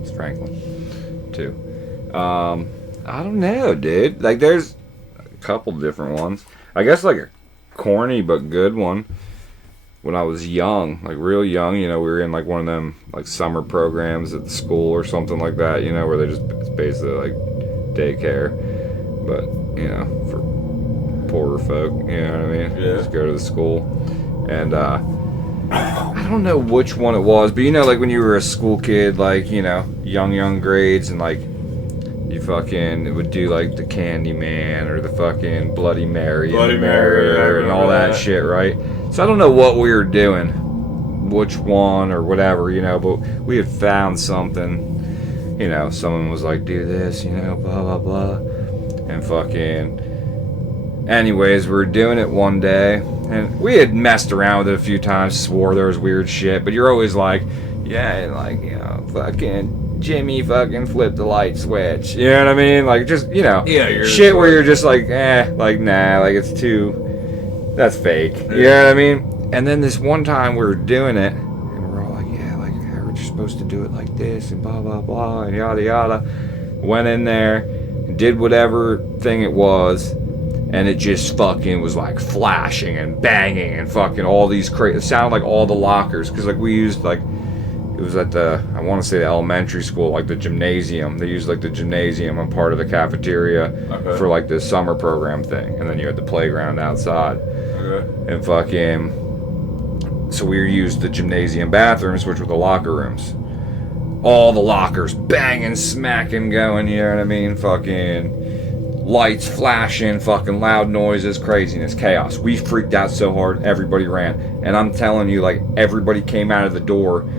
It's Franklin, too. I don't know, dude. Like, there's a couple different ones. I guess, like, a corny but good one. When I was young, like, real young, you know, we were in, like, one of them, like, summer programs at the school or something like that, you know, where they just, it's basically, like, daycare. But, you know, for poorer folk, you know what I mean? Yeah. Just go to the school. And, I don't know which one it was, but you know, like when you were a school kid, like, you know, young grades, and like you fucking would do like the Candyman or the fucking Bloody Mary, and all that shit, right? So I don't know what we were doing, which one or whatever, you know, but we had found something, you know, someone was like, do this, you know, blah blah blah, and fucking. Anyways, we were doing it one day, and we had messed around with it a few times, swore there was weird shit, but you're always like, yeah, like, you know, fucking Jimmy fucking flipped the light switch, you know what I mean? Like, just, you know, shit where you're just like, like, nah, like, it's too, that's fake, you know what I mean? And then this one time we were doing it, and we're all like, yeah, like, I heard you're supposed to do it like this, and blah, blah, blah, and yada, yada. Went in there, did whatever thing it was, and it just fucking was like flashing and banging and fucking all these crazy. It sounded like all the lockers, because like we used like, it was at the, I want to say the elementary school, like the gymnasium. They used like the gymnasium and part of the cafeteria for like the summer program thing, and then you had the playground outside. And fucking, so we used the gymnasium bathrooms, which were the locker rooms. All the lockers banging, smacking, going. You know what I mean? Fucking. Lights flashing, fucking loud noises, craziness, chaos. We freaked out so hard, everybody ran. And I'm telling you, like, everybody came out of the door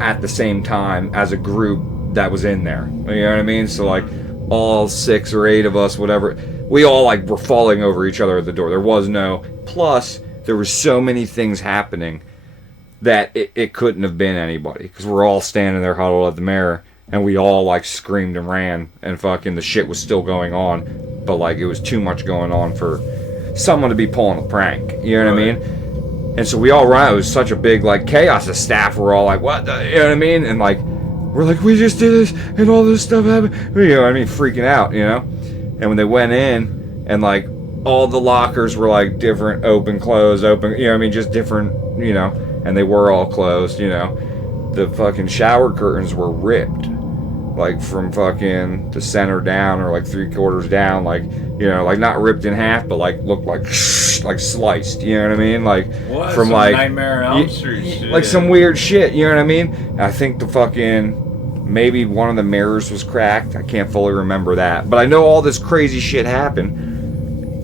at the same time as a group that was in there. You know what I mean? So, like, all 6 or 8 of us, whatever, we all, like, were falling over each other at the door. There was no... Plus, there were so many things happening that it couldn't have been anybody. Because we're all standing there huddled at the mirror, and we all, like, screamed and ran, and fucking the shit was still going on. But, like, it was too much going on for someone to be pulling a prank. You know what I mean? And so we all ran. It was such a big, like, chaos. The staff were all like, what the, you know what I mean? And, like, we're like, we just did this, and all this stuff happened. You know what I mean? Freaking out, you know? And when they went in, and, like, all the lockers were, like, different, open, close, open, you know what I mean? Just different, you know? And they were all closed, you know? The fucking shower curtains were ripped. Like, from fucking the center down, or like 3/4 down, like, you know, like not ripped in half, but like looked like sliced, you know what I mean? Like, what? From some like Nightmare on Elm Street shit. Like some weird shit, you know what I mean? I think the fucking, maybe one of the mirrors was cracked. I can't fully remember that, but I know all this crazy shit happened,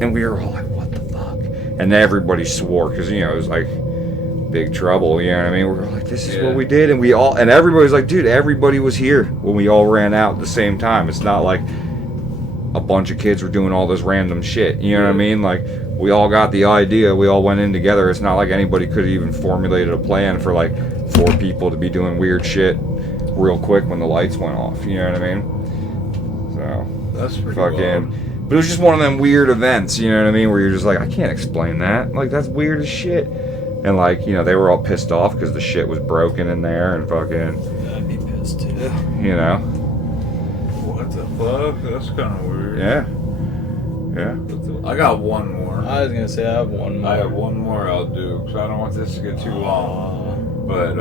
and we were all like, what the fuck? And everybody swore, because, you know, it was like big trouble, you know what I mean? We were like, this is what we did, and everybody was like, dude, everybody was here when we all ran out at the same time. It's not like a bunch of kids were doing all this random shit, you know what I mean? Like, we all got the idea, we all went in together. It's not like anybody could have even formulated a plan for like 4 people to be doing weird shit real quick when the lights went off, you know what I mean? So, that's pretty fucking wild. But it was just one of them weird events, you know what I mean, where you're just like, I can't explain that, like, that's weird as shit. And, like, you know, they were all pissed off because the shit was broken in there, and fucking... I'd be pissed, too. You know? What the fuck? That's kind of weird. Yeah. I got one more. I was going to say I have one more. I have one more I'll do, because I don't want this to get too long. But,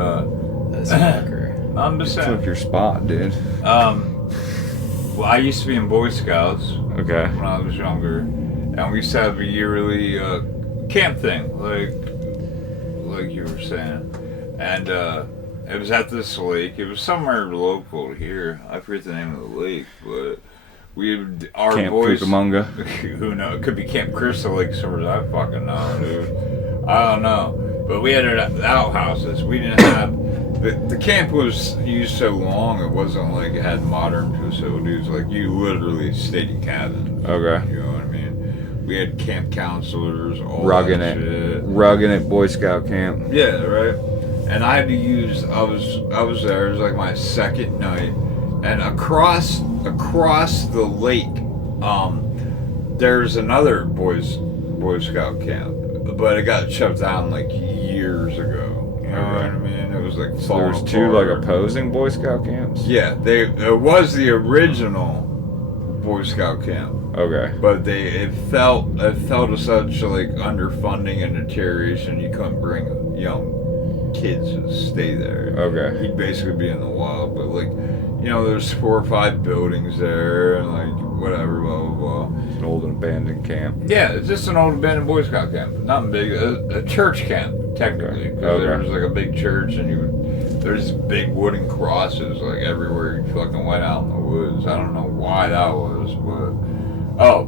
That's fucker. I'm just saying. Took your spot, dude. Well, I used to be in Boy Scouts. Okay. When I was younger. And we used to have a yearly camp thing, like you were saying, and it was at this lake. It was somewhere local here. I forget the name of the lake, but our Camp boys. Cucamonga. Who knows? It could be Camp Crystal Lake, as far as I fucking know, dude. I don't know, but we had it at the outhouses. We didn't have the camp was used so long. It wasn't like it had modern facilities. Like, you literally stayed in cabins. Okay. You know what I mean? We had camp counselors, all Rugging that it. shit. Rugging it, Boy Scout camp. Yeah, right. And I had to use. I was there. It was like my second night, and across the lake, there's another Boy Scout camp, but it got shut down like years ago. You know what I mean? It was like So falling there's two like apart. opposing Boy Scout camps. Yeah, it was the original Boy Scout camp, Okay. but it felt as such like underfunding and deterioration. You couldn't bring young kids to stay there. Okay. You'd basically be in the wild, but like, there's 4 or 5 buildings there and like whatever, blah blah blah. It's an old and abandoned camp. Yeah, it's just an old abandoned Boy Scout camp. Not big, a church camp technically. 'Cause Okay. There's like a big church and there's big wooden crosses like everywhere you fucking went out in the woods. I don't know why that was, but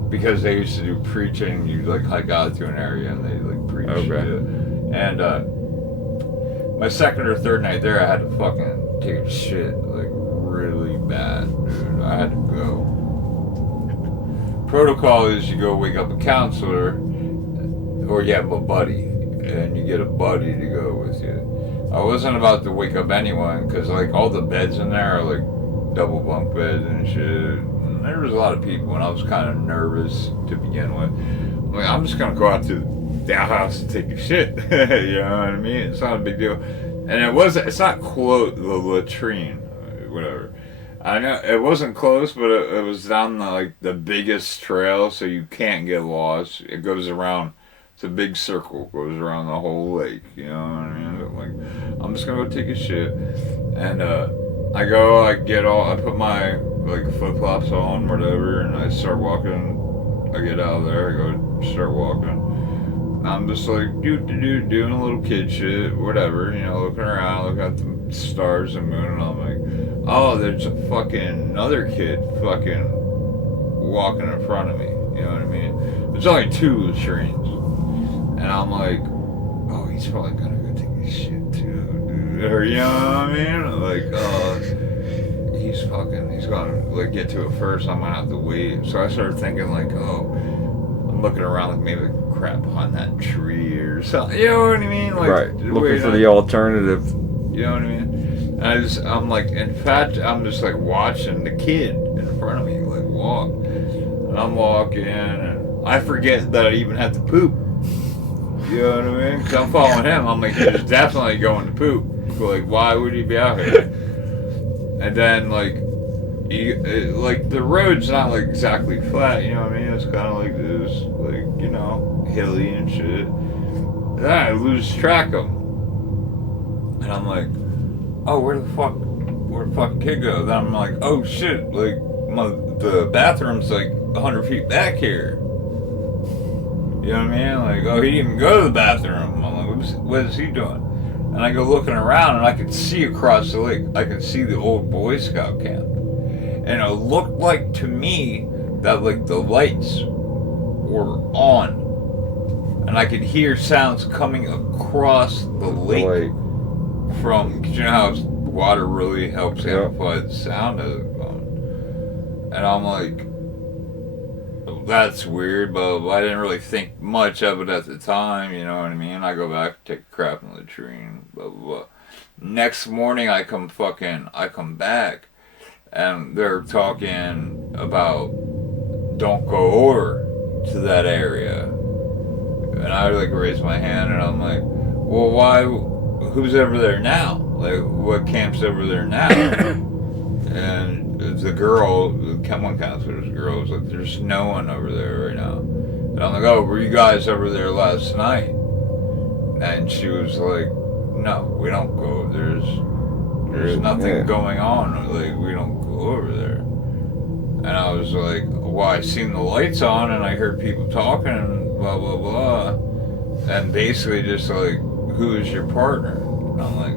because they used to do preaching. You'd like hike out to an area and they like preach. Okay. And my second or third night there, I had to fucking take a shit like really bad, dude. I had to go. Protocol is you go wake up a counselor, or you have a buddy, and you get a buddy to go with you. I wasn't about to wake up anyone because like all the beds in there are like double bunk beds and shit. And there was a lot of people, and I was kind of nervous to begin with. I'm just gonna go out to the house and take a shit. You know what I mean? It's not a big deal. And it's not close the latrine, whatever. I know it wasn't close, but it was down the biggest trail, so you can't get lost. It goes around. It's a big circle, goes around the whole lake. You know what I mean? I'm just gonna go take a shit, and I put my flip flops on, whatever, and I start walking. I get out of there, I go start walking. I'm just like doing a little kid shit, whatever, looking around, looking at the stars and moon, and I'm like, oh, there's another kid walking in front of me, you know what I mean? There's only 2 latrines, and I'm like, oh, he's probably gonna go take a shit too, dude, or you know what I mean? Like, he's gonna get to it first, I'm gonna have to wait. So I started thinking I'm looking around maybe crap behind that tree or something. You know what I mean? Right. Looking for the alternative. You know what I mean? And I'm in fact, I'm just watching the kid in front of me walk. And I'm walking and I forget that I even have to poop. You know what I mean? Because I'm following him. I'm like, he's definitely going to poop. But why would he be out here? And then the road's not exactly flat, you know what I mean? It's kind of this, hilly and shit. Then I lose track of him. And I'm like, oh, where the fucking kid go? Then I'm like, oh shit, the bathroom's 100 feet back here. You know what I mean? Oh, he didn't even go to the bathroom. I'm like, what is he doing? And I go looking around and I could see across the lake, I could see the old Boy Scout camp. And it looked like to me that the lights were on. And I could hear sounds coming across the lake from, cause you know how water really helps amplify the sound of the phone. And I'm like, that's weird, but I didn't really think much of it at the time, you know what I mean? I go back, take a crap in the latrine, blah, blah, blah. Next morning I come back, and they're talking about don't go over to that area. And I raise my hand and I'm like, well, why, who's over there now? What camp's over there now? And the girl, one counselor's girl, was like, there's no one over there right now. And I'm like, oh, were you guys over there last night? And she was like, no, we don't go. There's nothing going on. We don't go over there. And I was like, well, I seen the lights on and I heard people talking and blah, blah, blah. And basically just who is your partner? And I'm like,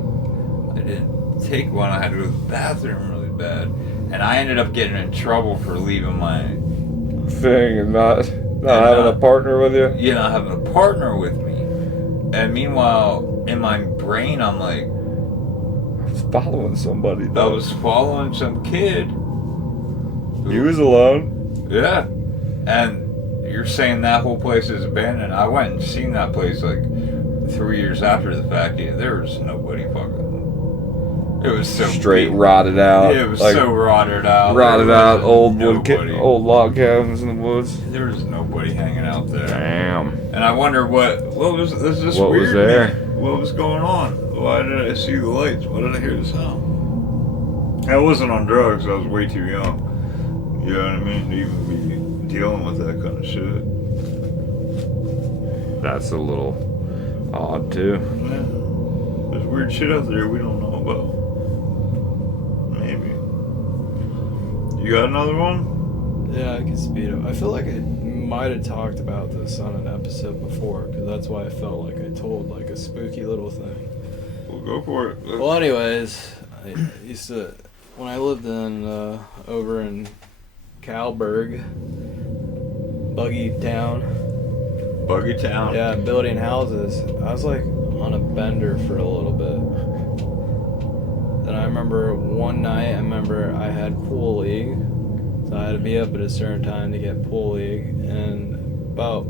I didn't take one. I had to go to the bathroom really bad. And I ended up getting in trouble for leaving my thing and not having a partner with you? Yeah, not having a partner with me. And meanwhile, in my brain, I'm like, I was following somebody, though. I was following some kid. He was alone? Yeah. And you're saying that whole place is abandoned. I went and seen that place 3 years after the fact. Yeah, there was nobody fucking. It was so straight big. Rotted out. Yeah, it was so rotted out. Rotted out, old log cabins in the woods. There was nobody hanging out there. Damn. And I wonder what was this what weird was there? Man? What was going on? Why did I see the lights? Why did I hear the sound? I wasn't on drugs. I was way too young. You know what I mean? To even be dealing with that kind of shit. That's a little odd too. Yeah. There's weird shit out there we don't know about. Maybe. You got another one? Yeah, I can speed up. I feel like I might have talked about this on an episode before, because that's why I felt like I told like a spooky little thing. Well, go for it. Well, anyways, I used to, when I lived in, over in Calberg, Buggy Town. Buggy Town? Yeah, building houses. I was like on a bender for a little bit. Then I remember one night, I had pool league. So I had to be up at a certain time to get pool league. And about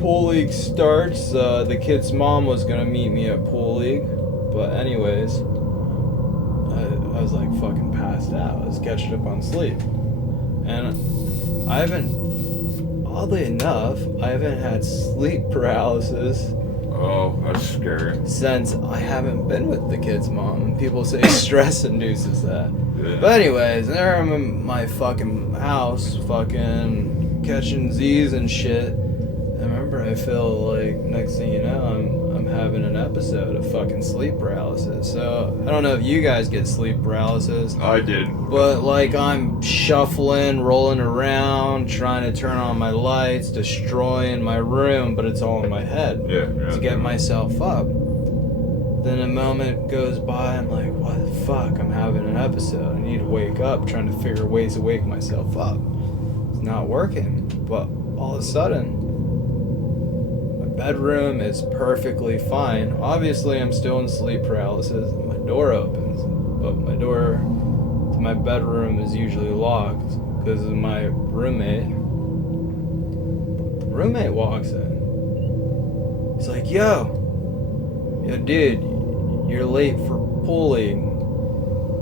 pool league starts, the kid's mom was going to meet me at pool league. But anyways, I was like fucking passed out. I was catching up on sleep. And oddly enough, I haven't had sleep paralysis. Oh, that's scary. Since I haven't been with the kid's mom. People say stress induces that. Yeah. But anyways, there I'm in my fucking house, fucking catching Z's and shit. I remember I feel like next thing you know, I'm having an episode of fucking sleep paralysis. So I don't know if you guys get sleep paralysis. I did. But like I'm shuffling, rolling around, trying to turn on my lights, destroying my room, but it's all in my head Yeah. to get myself up. Then a moment goes by, I'm like, what the fuck? I'm having an episode. I need to wake up, trying to figure ways to wake myself up. It's not working. But all of a sudden, my bedroom is perfectly fine. Obviously, I'm still in sleep paralysis. My door opens, but my door to my bedroom is usually locked because of my roommate. The roommate walks in. He's like, yo, dude, you're late for pool league.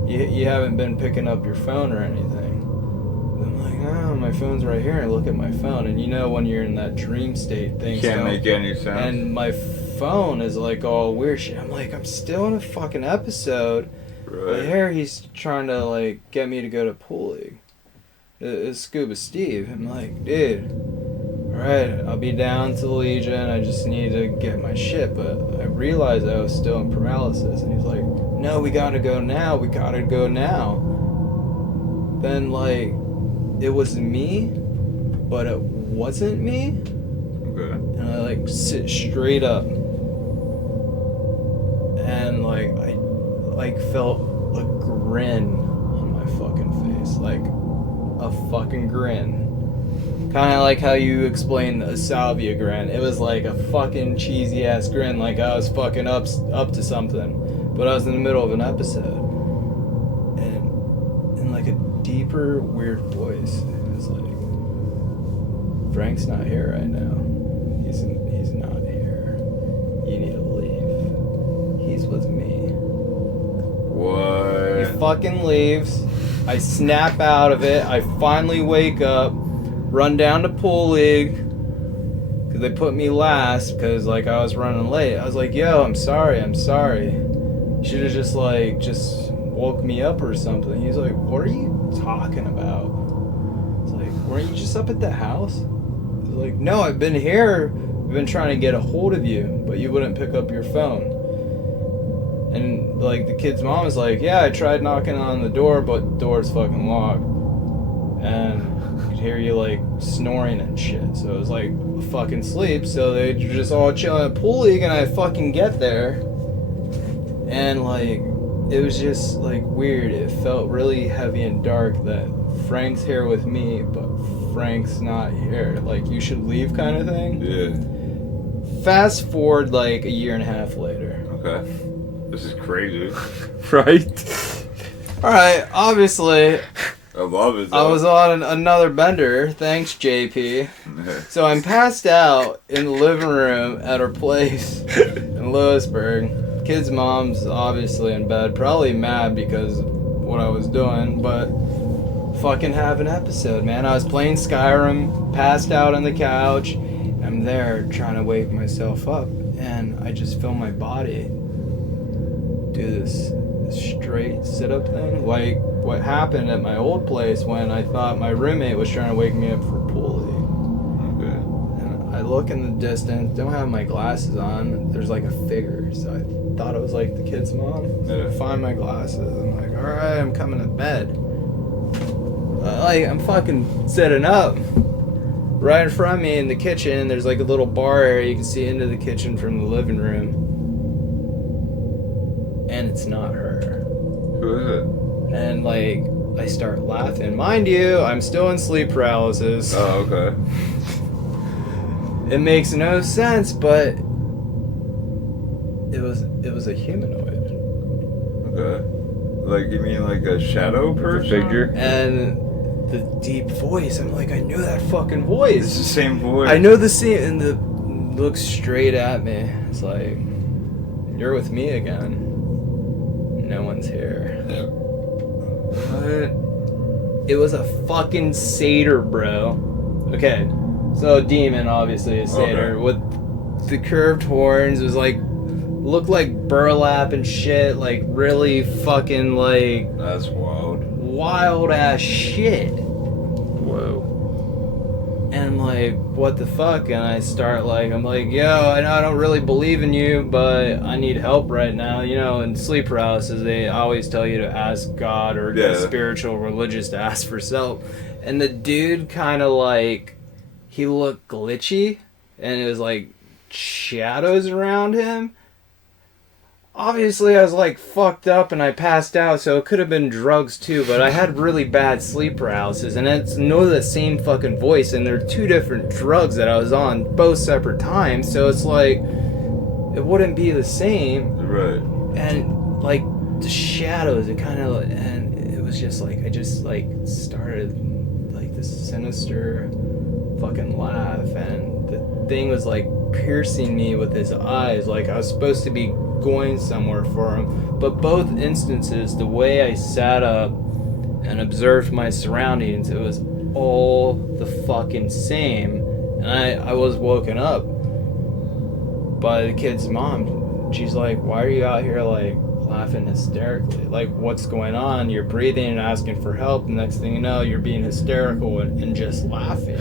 You haven't been picking up your phone or anything. I'm like, oh, my phone's right here. I look at my phone, and you know when you're in that dream state, things Can't make any sense. And my phone is like all weird shit. I'm like, I'm still in a fucking episode. Right. But here he's trying to like get me to go to pool league. It's Scuba Steve. I'm like, dude, alright, I'll be down to the Legion. I just need to get my shit. But I realized I was still in paralysis. And he's like, no, we gotta go now. We gotta go now. Then like, it was me, but it wasn't me. Okay. And I like sit straight up. And like, I like felt a grin on my fucking face. Like a fucking grin. Kind of like how you explained a salvia grin. It was like a fucking cheesy ass grin, like I was fucking up to something. But I was in the middle of an episode. And in like a deeper, weird voice, it was like, Frank's not here right now. He's not here. You need to leave. He's with me. What? He fucking leaves. I snap out of it. I finally wake up, run down to pool league, because they put me last because like I was running late. I was like, yo, I'm sorry. You should have just woke me up or something. He's like, what are you talking about? It's like, weren't you just up at the house? I was like, no, I've been here. I've been trying to get a hold of you, but you wouldn't pick up your phone. And like the kid's mom is like, yeah, I tried knocking on the door, but the door's fucking locked. And you could hear you like snoring and shit. So it was like a fucking sleep. So they just all chilling at pool league, and I fucking get there. And like, it was just like weird. It felt really heavy and dark that Frank's here with me, but Frank's not here. Like, you should leave kind of thing. Yeah. Fast forward like a year and a half later. Okay. This is crazy. Right? Alright, obviously, I love it. I was on another bender. Thanks, JP. So I'm passed out in the living room at her place in Lewisburg. Kid's mom's obviously in bed, probably mad because of what I was doing, but fucking have an episode, man. I was playing Skyrim, passed out on the couch. I'm there trying to wake myself up, and I just feel my body do this straight sit-up thing. Like what happened at my old place when I thought my roommate was trying to wake me up for pool league. Okay. And I look in the distance, don't have my glasses on, there's like a figure, so I thought it was like the kid's mom. Yeah. I find my glasses, I'm like, alright, I'm coming to bed. Like, I'm fucking sitting up. Right in front of me in the kitchen, there's like a little bar area. You can see into the kitchen from the living room. And it's not her. Who is it? And like, I start laughing. Mind you, I'm still in sleep paralysis. Oh, okay. It makes no sense, but it was a humanoid. Okay. Like, you mean like a shadow person? Figure. And the deep voice, I'm like, I knew that fucking voice. It's the same voice. I know the same, and the looks straight at me. It's like, you're with me again. No one's here. Yeah. What? It was a fucking satyr, bro. Okay, so a demon, obviously a satyr with the curved horns. It was like, looked like burlap and shit. Like really fucking like That's wild ass shit. Whoa. And I'm like, what the fuck? And I start like, I'm like, yo, I know I don't really believe in you, but I need help right now. You know, in sleep paralysis, they always tell you to ask God or get spiritual, religious to ask for help. And the dude kind of like, he looked glitchy, and it was like shadows around him. Obviously, I was like fucked up and I passed out, so it could have been drugs too, but I had really bad sleep paralysis, and it's the same fucking voice, and they're two different drugs that I was on both separate times, so it's like, it wouldn't be the same. Right. And like the shadows, it kind of, and it was just like, I just like started like this sinister fucking laugh, and the thing was like piercing me with his eyes, like I was supposed to be going somewhere for him. But both instances, the way I sat up and observed my surroundings, it was all the fucking same. And I was woken up by the kid's mom. She's like, why are you out here like laughing hysterically? Like, what's going on? You're breathing and asking for help, and next thing you know, you're being hysterical and just laughing.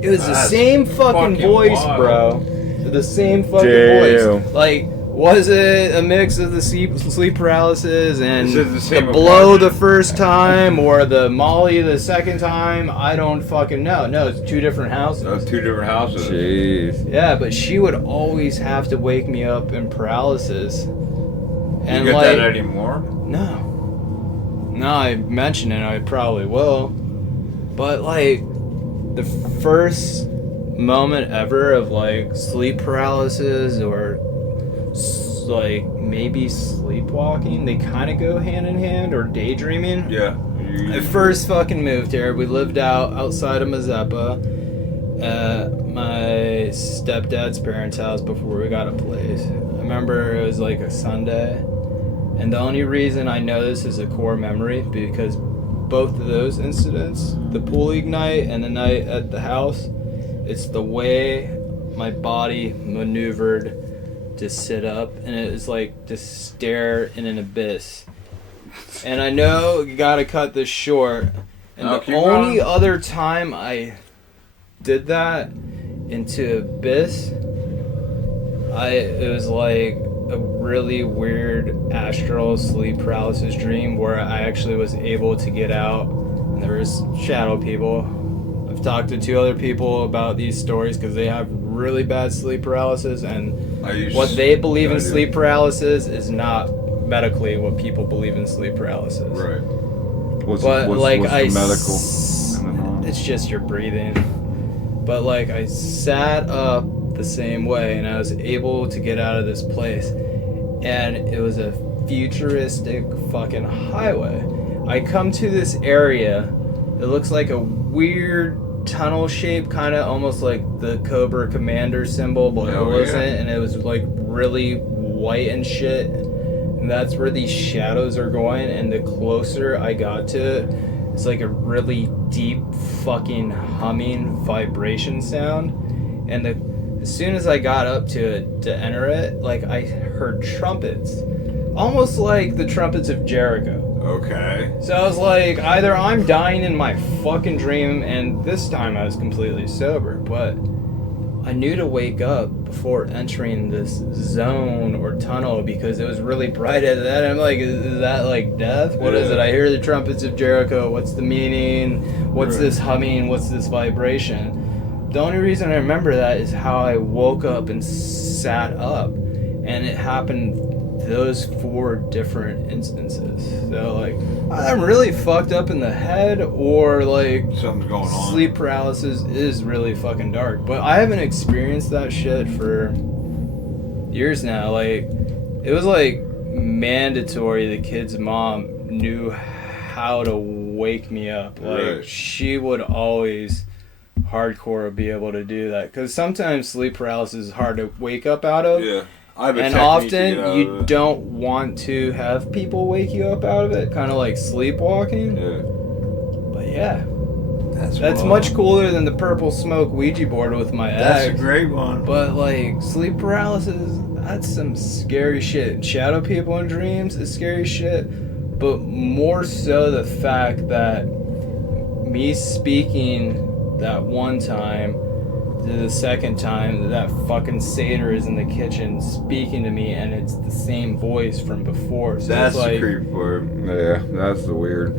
It was the same fucking voice, wild. bro. The same fucking Damn. voice. Like, was it a mix of the sleep paralysis and Is it the same the blow apartment? the first time, or the Molly the second time? I don't fucking know. No, it's two different houses. That's two different houses. Jeez. Yeah, but she would always have to wake me up in paralysis. And You get like, that anymore? no. No, I mention it, I probably will. But like, the first moment ever of like sleep paralysis or like maybe sleepwalking, they kind of go hand in hand, or daydreaming. Yeah. I first fucking moved here. We lived outside of Mazeppa at my stepdad's parents' house before we got a place. I remember it was like a Sunday, and the only reason I know this is a core memory because both of those incidents, the pool league night and the night at the house, it's the way my body maneuvered to sit up, and it was like to stare in an abyss. And I know you gotta cut this short, and No, the keep only going. other time I did that into abyss, it was like a really weird astral sleep paralysis dream where I actually was able to get out, and there was shadow people. I've talked to two other people about these stories because they have really bad sleep paralysis, and what they believe in sleep paralysis is not medically what people believe in sleep paralysis. Right. What's But like the medical? it's just your breathing. But like I sat up the same way, and I was able to get out of this place, and it was a futuristic fucking highway. I come to this area. It looks like a weird tunnel shape, kind of almost like the Cobra Commander symbol, but it wasn't, and it was like really white and shit. And that's where these shadows are going, and the closer I got to it, it's like a really deep fucking humming vibration sound, and the as soon as I got up to it to enter it, like I heard trumpets, almost like the trumpets of Jericho. Okay. So I was like, either I'm dying in my fucking dream, and this time I was completely sober, but I knew to wake up before entering this zone or tunnel because it was really bright at that. I'm like, is that like death? What is it? I hear the trumpets of Jericho. What's the meaning? What's this humming? What's this vibration? The only reason I remember that is how I woke up and sat up, and it happened those 4 different instances. So like, I'm really fucked up in the head, or like something's going on. Sleep paralysis is really fucking dark. But I haven't experienced that shit for years now. Like, it was like mandatory. The kid's mom knew how to wake me up. Like, she would always hardcore be able to do that, because sometimes sleep paralysis is hard to wake up out of. Yeah. And often you don't want to have people wake you up out of it, kind of like sleepwalking. Yeah. But yeah, that's much cooler than the purple smoke Ouija board with my ex. That's a great one. But like, sleep paralysis, that's some scary shit. Shadow people in dreams is scary shit. But more so the fact that me speaking that one time, the second time, that fucking satyr is in the kitchen speaking to me, and it's the same voice from before. So that's like, the creep part. Yeah, that's the weird.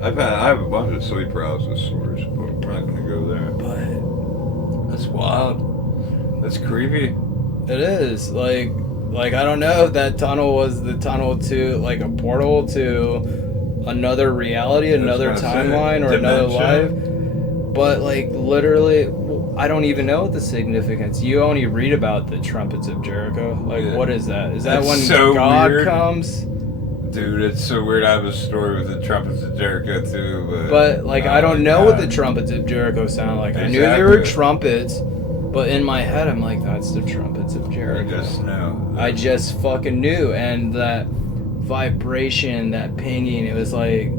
I have a bunch of sleep paralysis stories, but we're not gonna go there. But That's wild. That's creepy. it is like I don't know if that tunnel was the tunnel to like a portal to another reality, another timeline, or another life. But like, literally, I don't even know what the significance. You only read about the trumpets of Jericho. Like, what is that? Is that when so God weird. comes? Dude, it's so weird. I have a story with the trumpets of Jericho too, But like, I don't know what the trumpets of Jericho sound like. I knew they were trumpets, but in my head, I'm like, that's the trumpets of Jericho. I just know. I just fucking knew, and that vibration, that pinging, it was like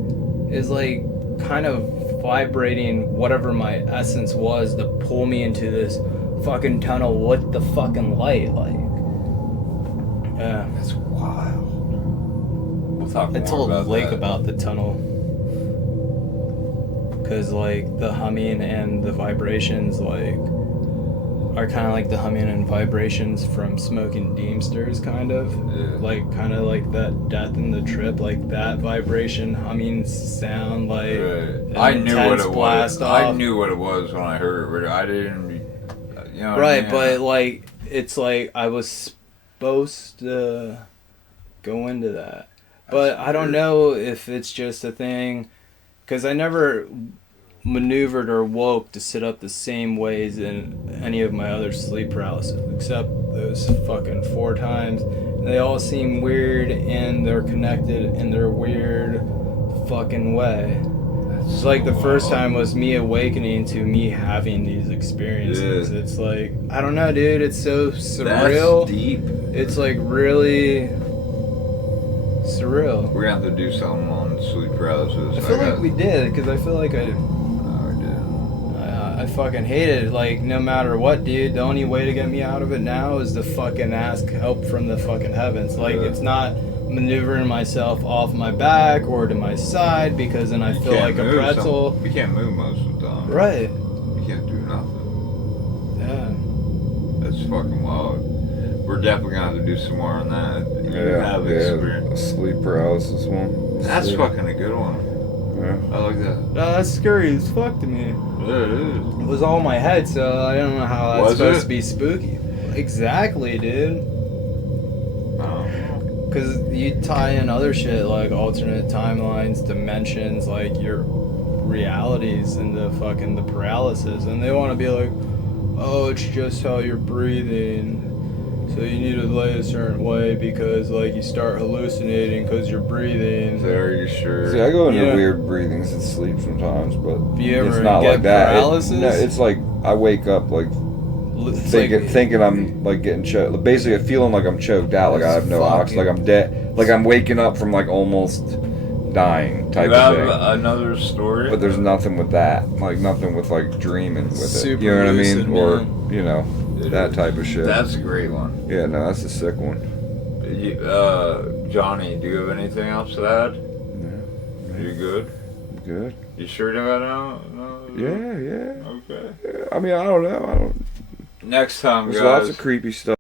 kind of vibrating whatever my essence was to pull me into this fucking tunnel with the fucking light. Like, yeah, That's wild. We'll talk I more told about Blake that. about the tunnel because like the humming and the vibrations like are kind of like the humming and vibrations from smoking Deemsters, kind of. Yeah. Like, kind of like that Death in the Trip, like that vibration, humming sound, like an I knew what intense it was. blast I off. knew what it was when I heard it. I didn't, you know. What Right, I mean? but like, it's like I was supposed to go into that. But I don't know if it's just a thing, because I never maneuvered or woke to sit up the same ways in any of my other sleep paralysis, except those fucking 4 times. And they all seem weird, and they're connected in their weird fucking way. It's like the first time was me awakening to me having these experiences. Yeah. It's like, I don't know, dude, it's so surreal. That's deep. It's like really surreal. We're gonna have to do something on sleep paralysis. I feel like we did, because I feel like I did. I fucking hate it. Like, no matter what, dude, the only way to get me out of it now is to fucking ask help from the fucking heavens. Like, it's not maneuvering myself off my back or to my side, because then I feel like a pretzel. We can't move most of the time. Right. We can't do nothing. Yeah. That's fucking wild. We're definitely gonna have to do some more on that. You have experience. Sleep paralysis one. That's fucking a good one. Yeah. I like that. No, that's scary as fuck to me. Yeah, it is. It was all in my head, so I don't know how that's Was supposed it? to be spooky. Exactly, dude. Oh. Because you tie in other shit like alternate timelines, dimensions, like your realities into fucking the paralysis, and they want to be like, oh, it's just how you're breathing, so you need to lay a certain way because like you start hallucinating because you're breathing. Are you sure? See, I go into Yeah. weird breathings and sleep sometimes, but You ever it's not get like that. paralysis? No, it's like I wake up like It's thinking I'm like getting choked. Basically, feeling like I'm choked out, like I have no oxygen, like I'm dead, like I'm waking up from like almost dying type You have of thing. another story? But there's nothing with that, like nothing with like dreaming with it. Super You know what I lucid, mean? Or man. you know, that type of shit. That's a great one. Yeah, no, that's a sick one. Johnny, do you have anything else to add? No. Are you good? Good. You sure about now? No? Yeah. Okay. Yeah, I mean, I don't know. Next time, There's guys. lots of creepy stuff.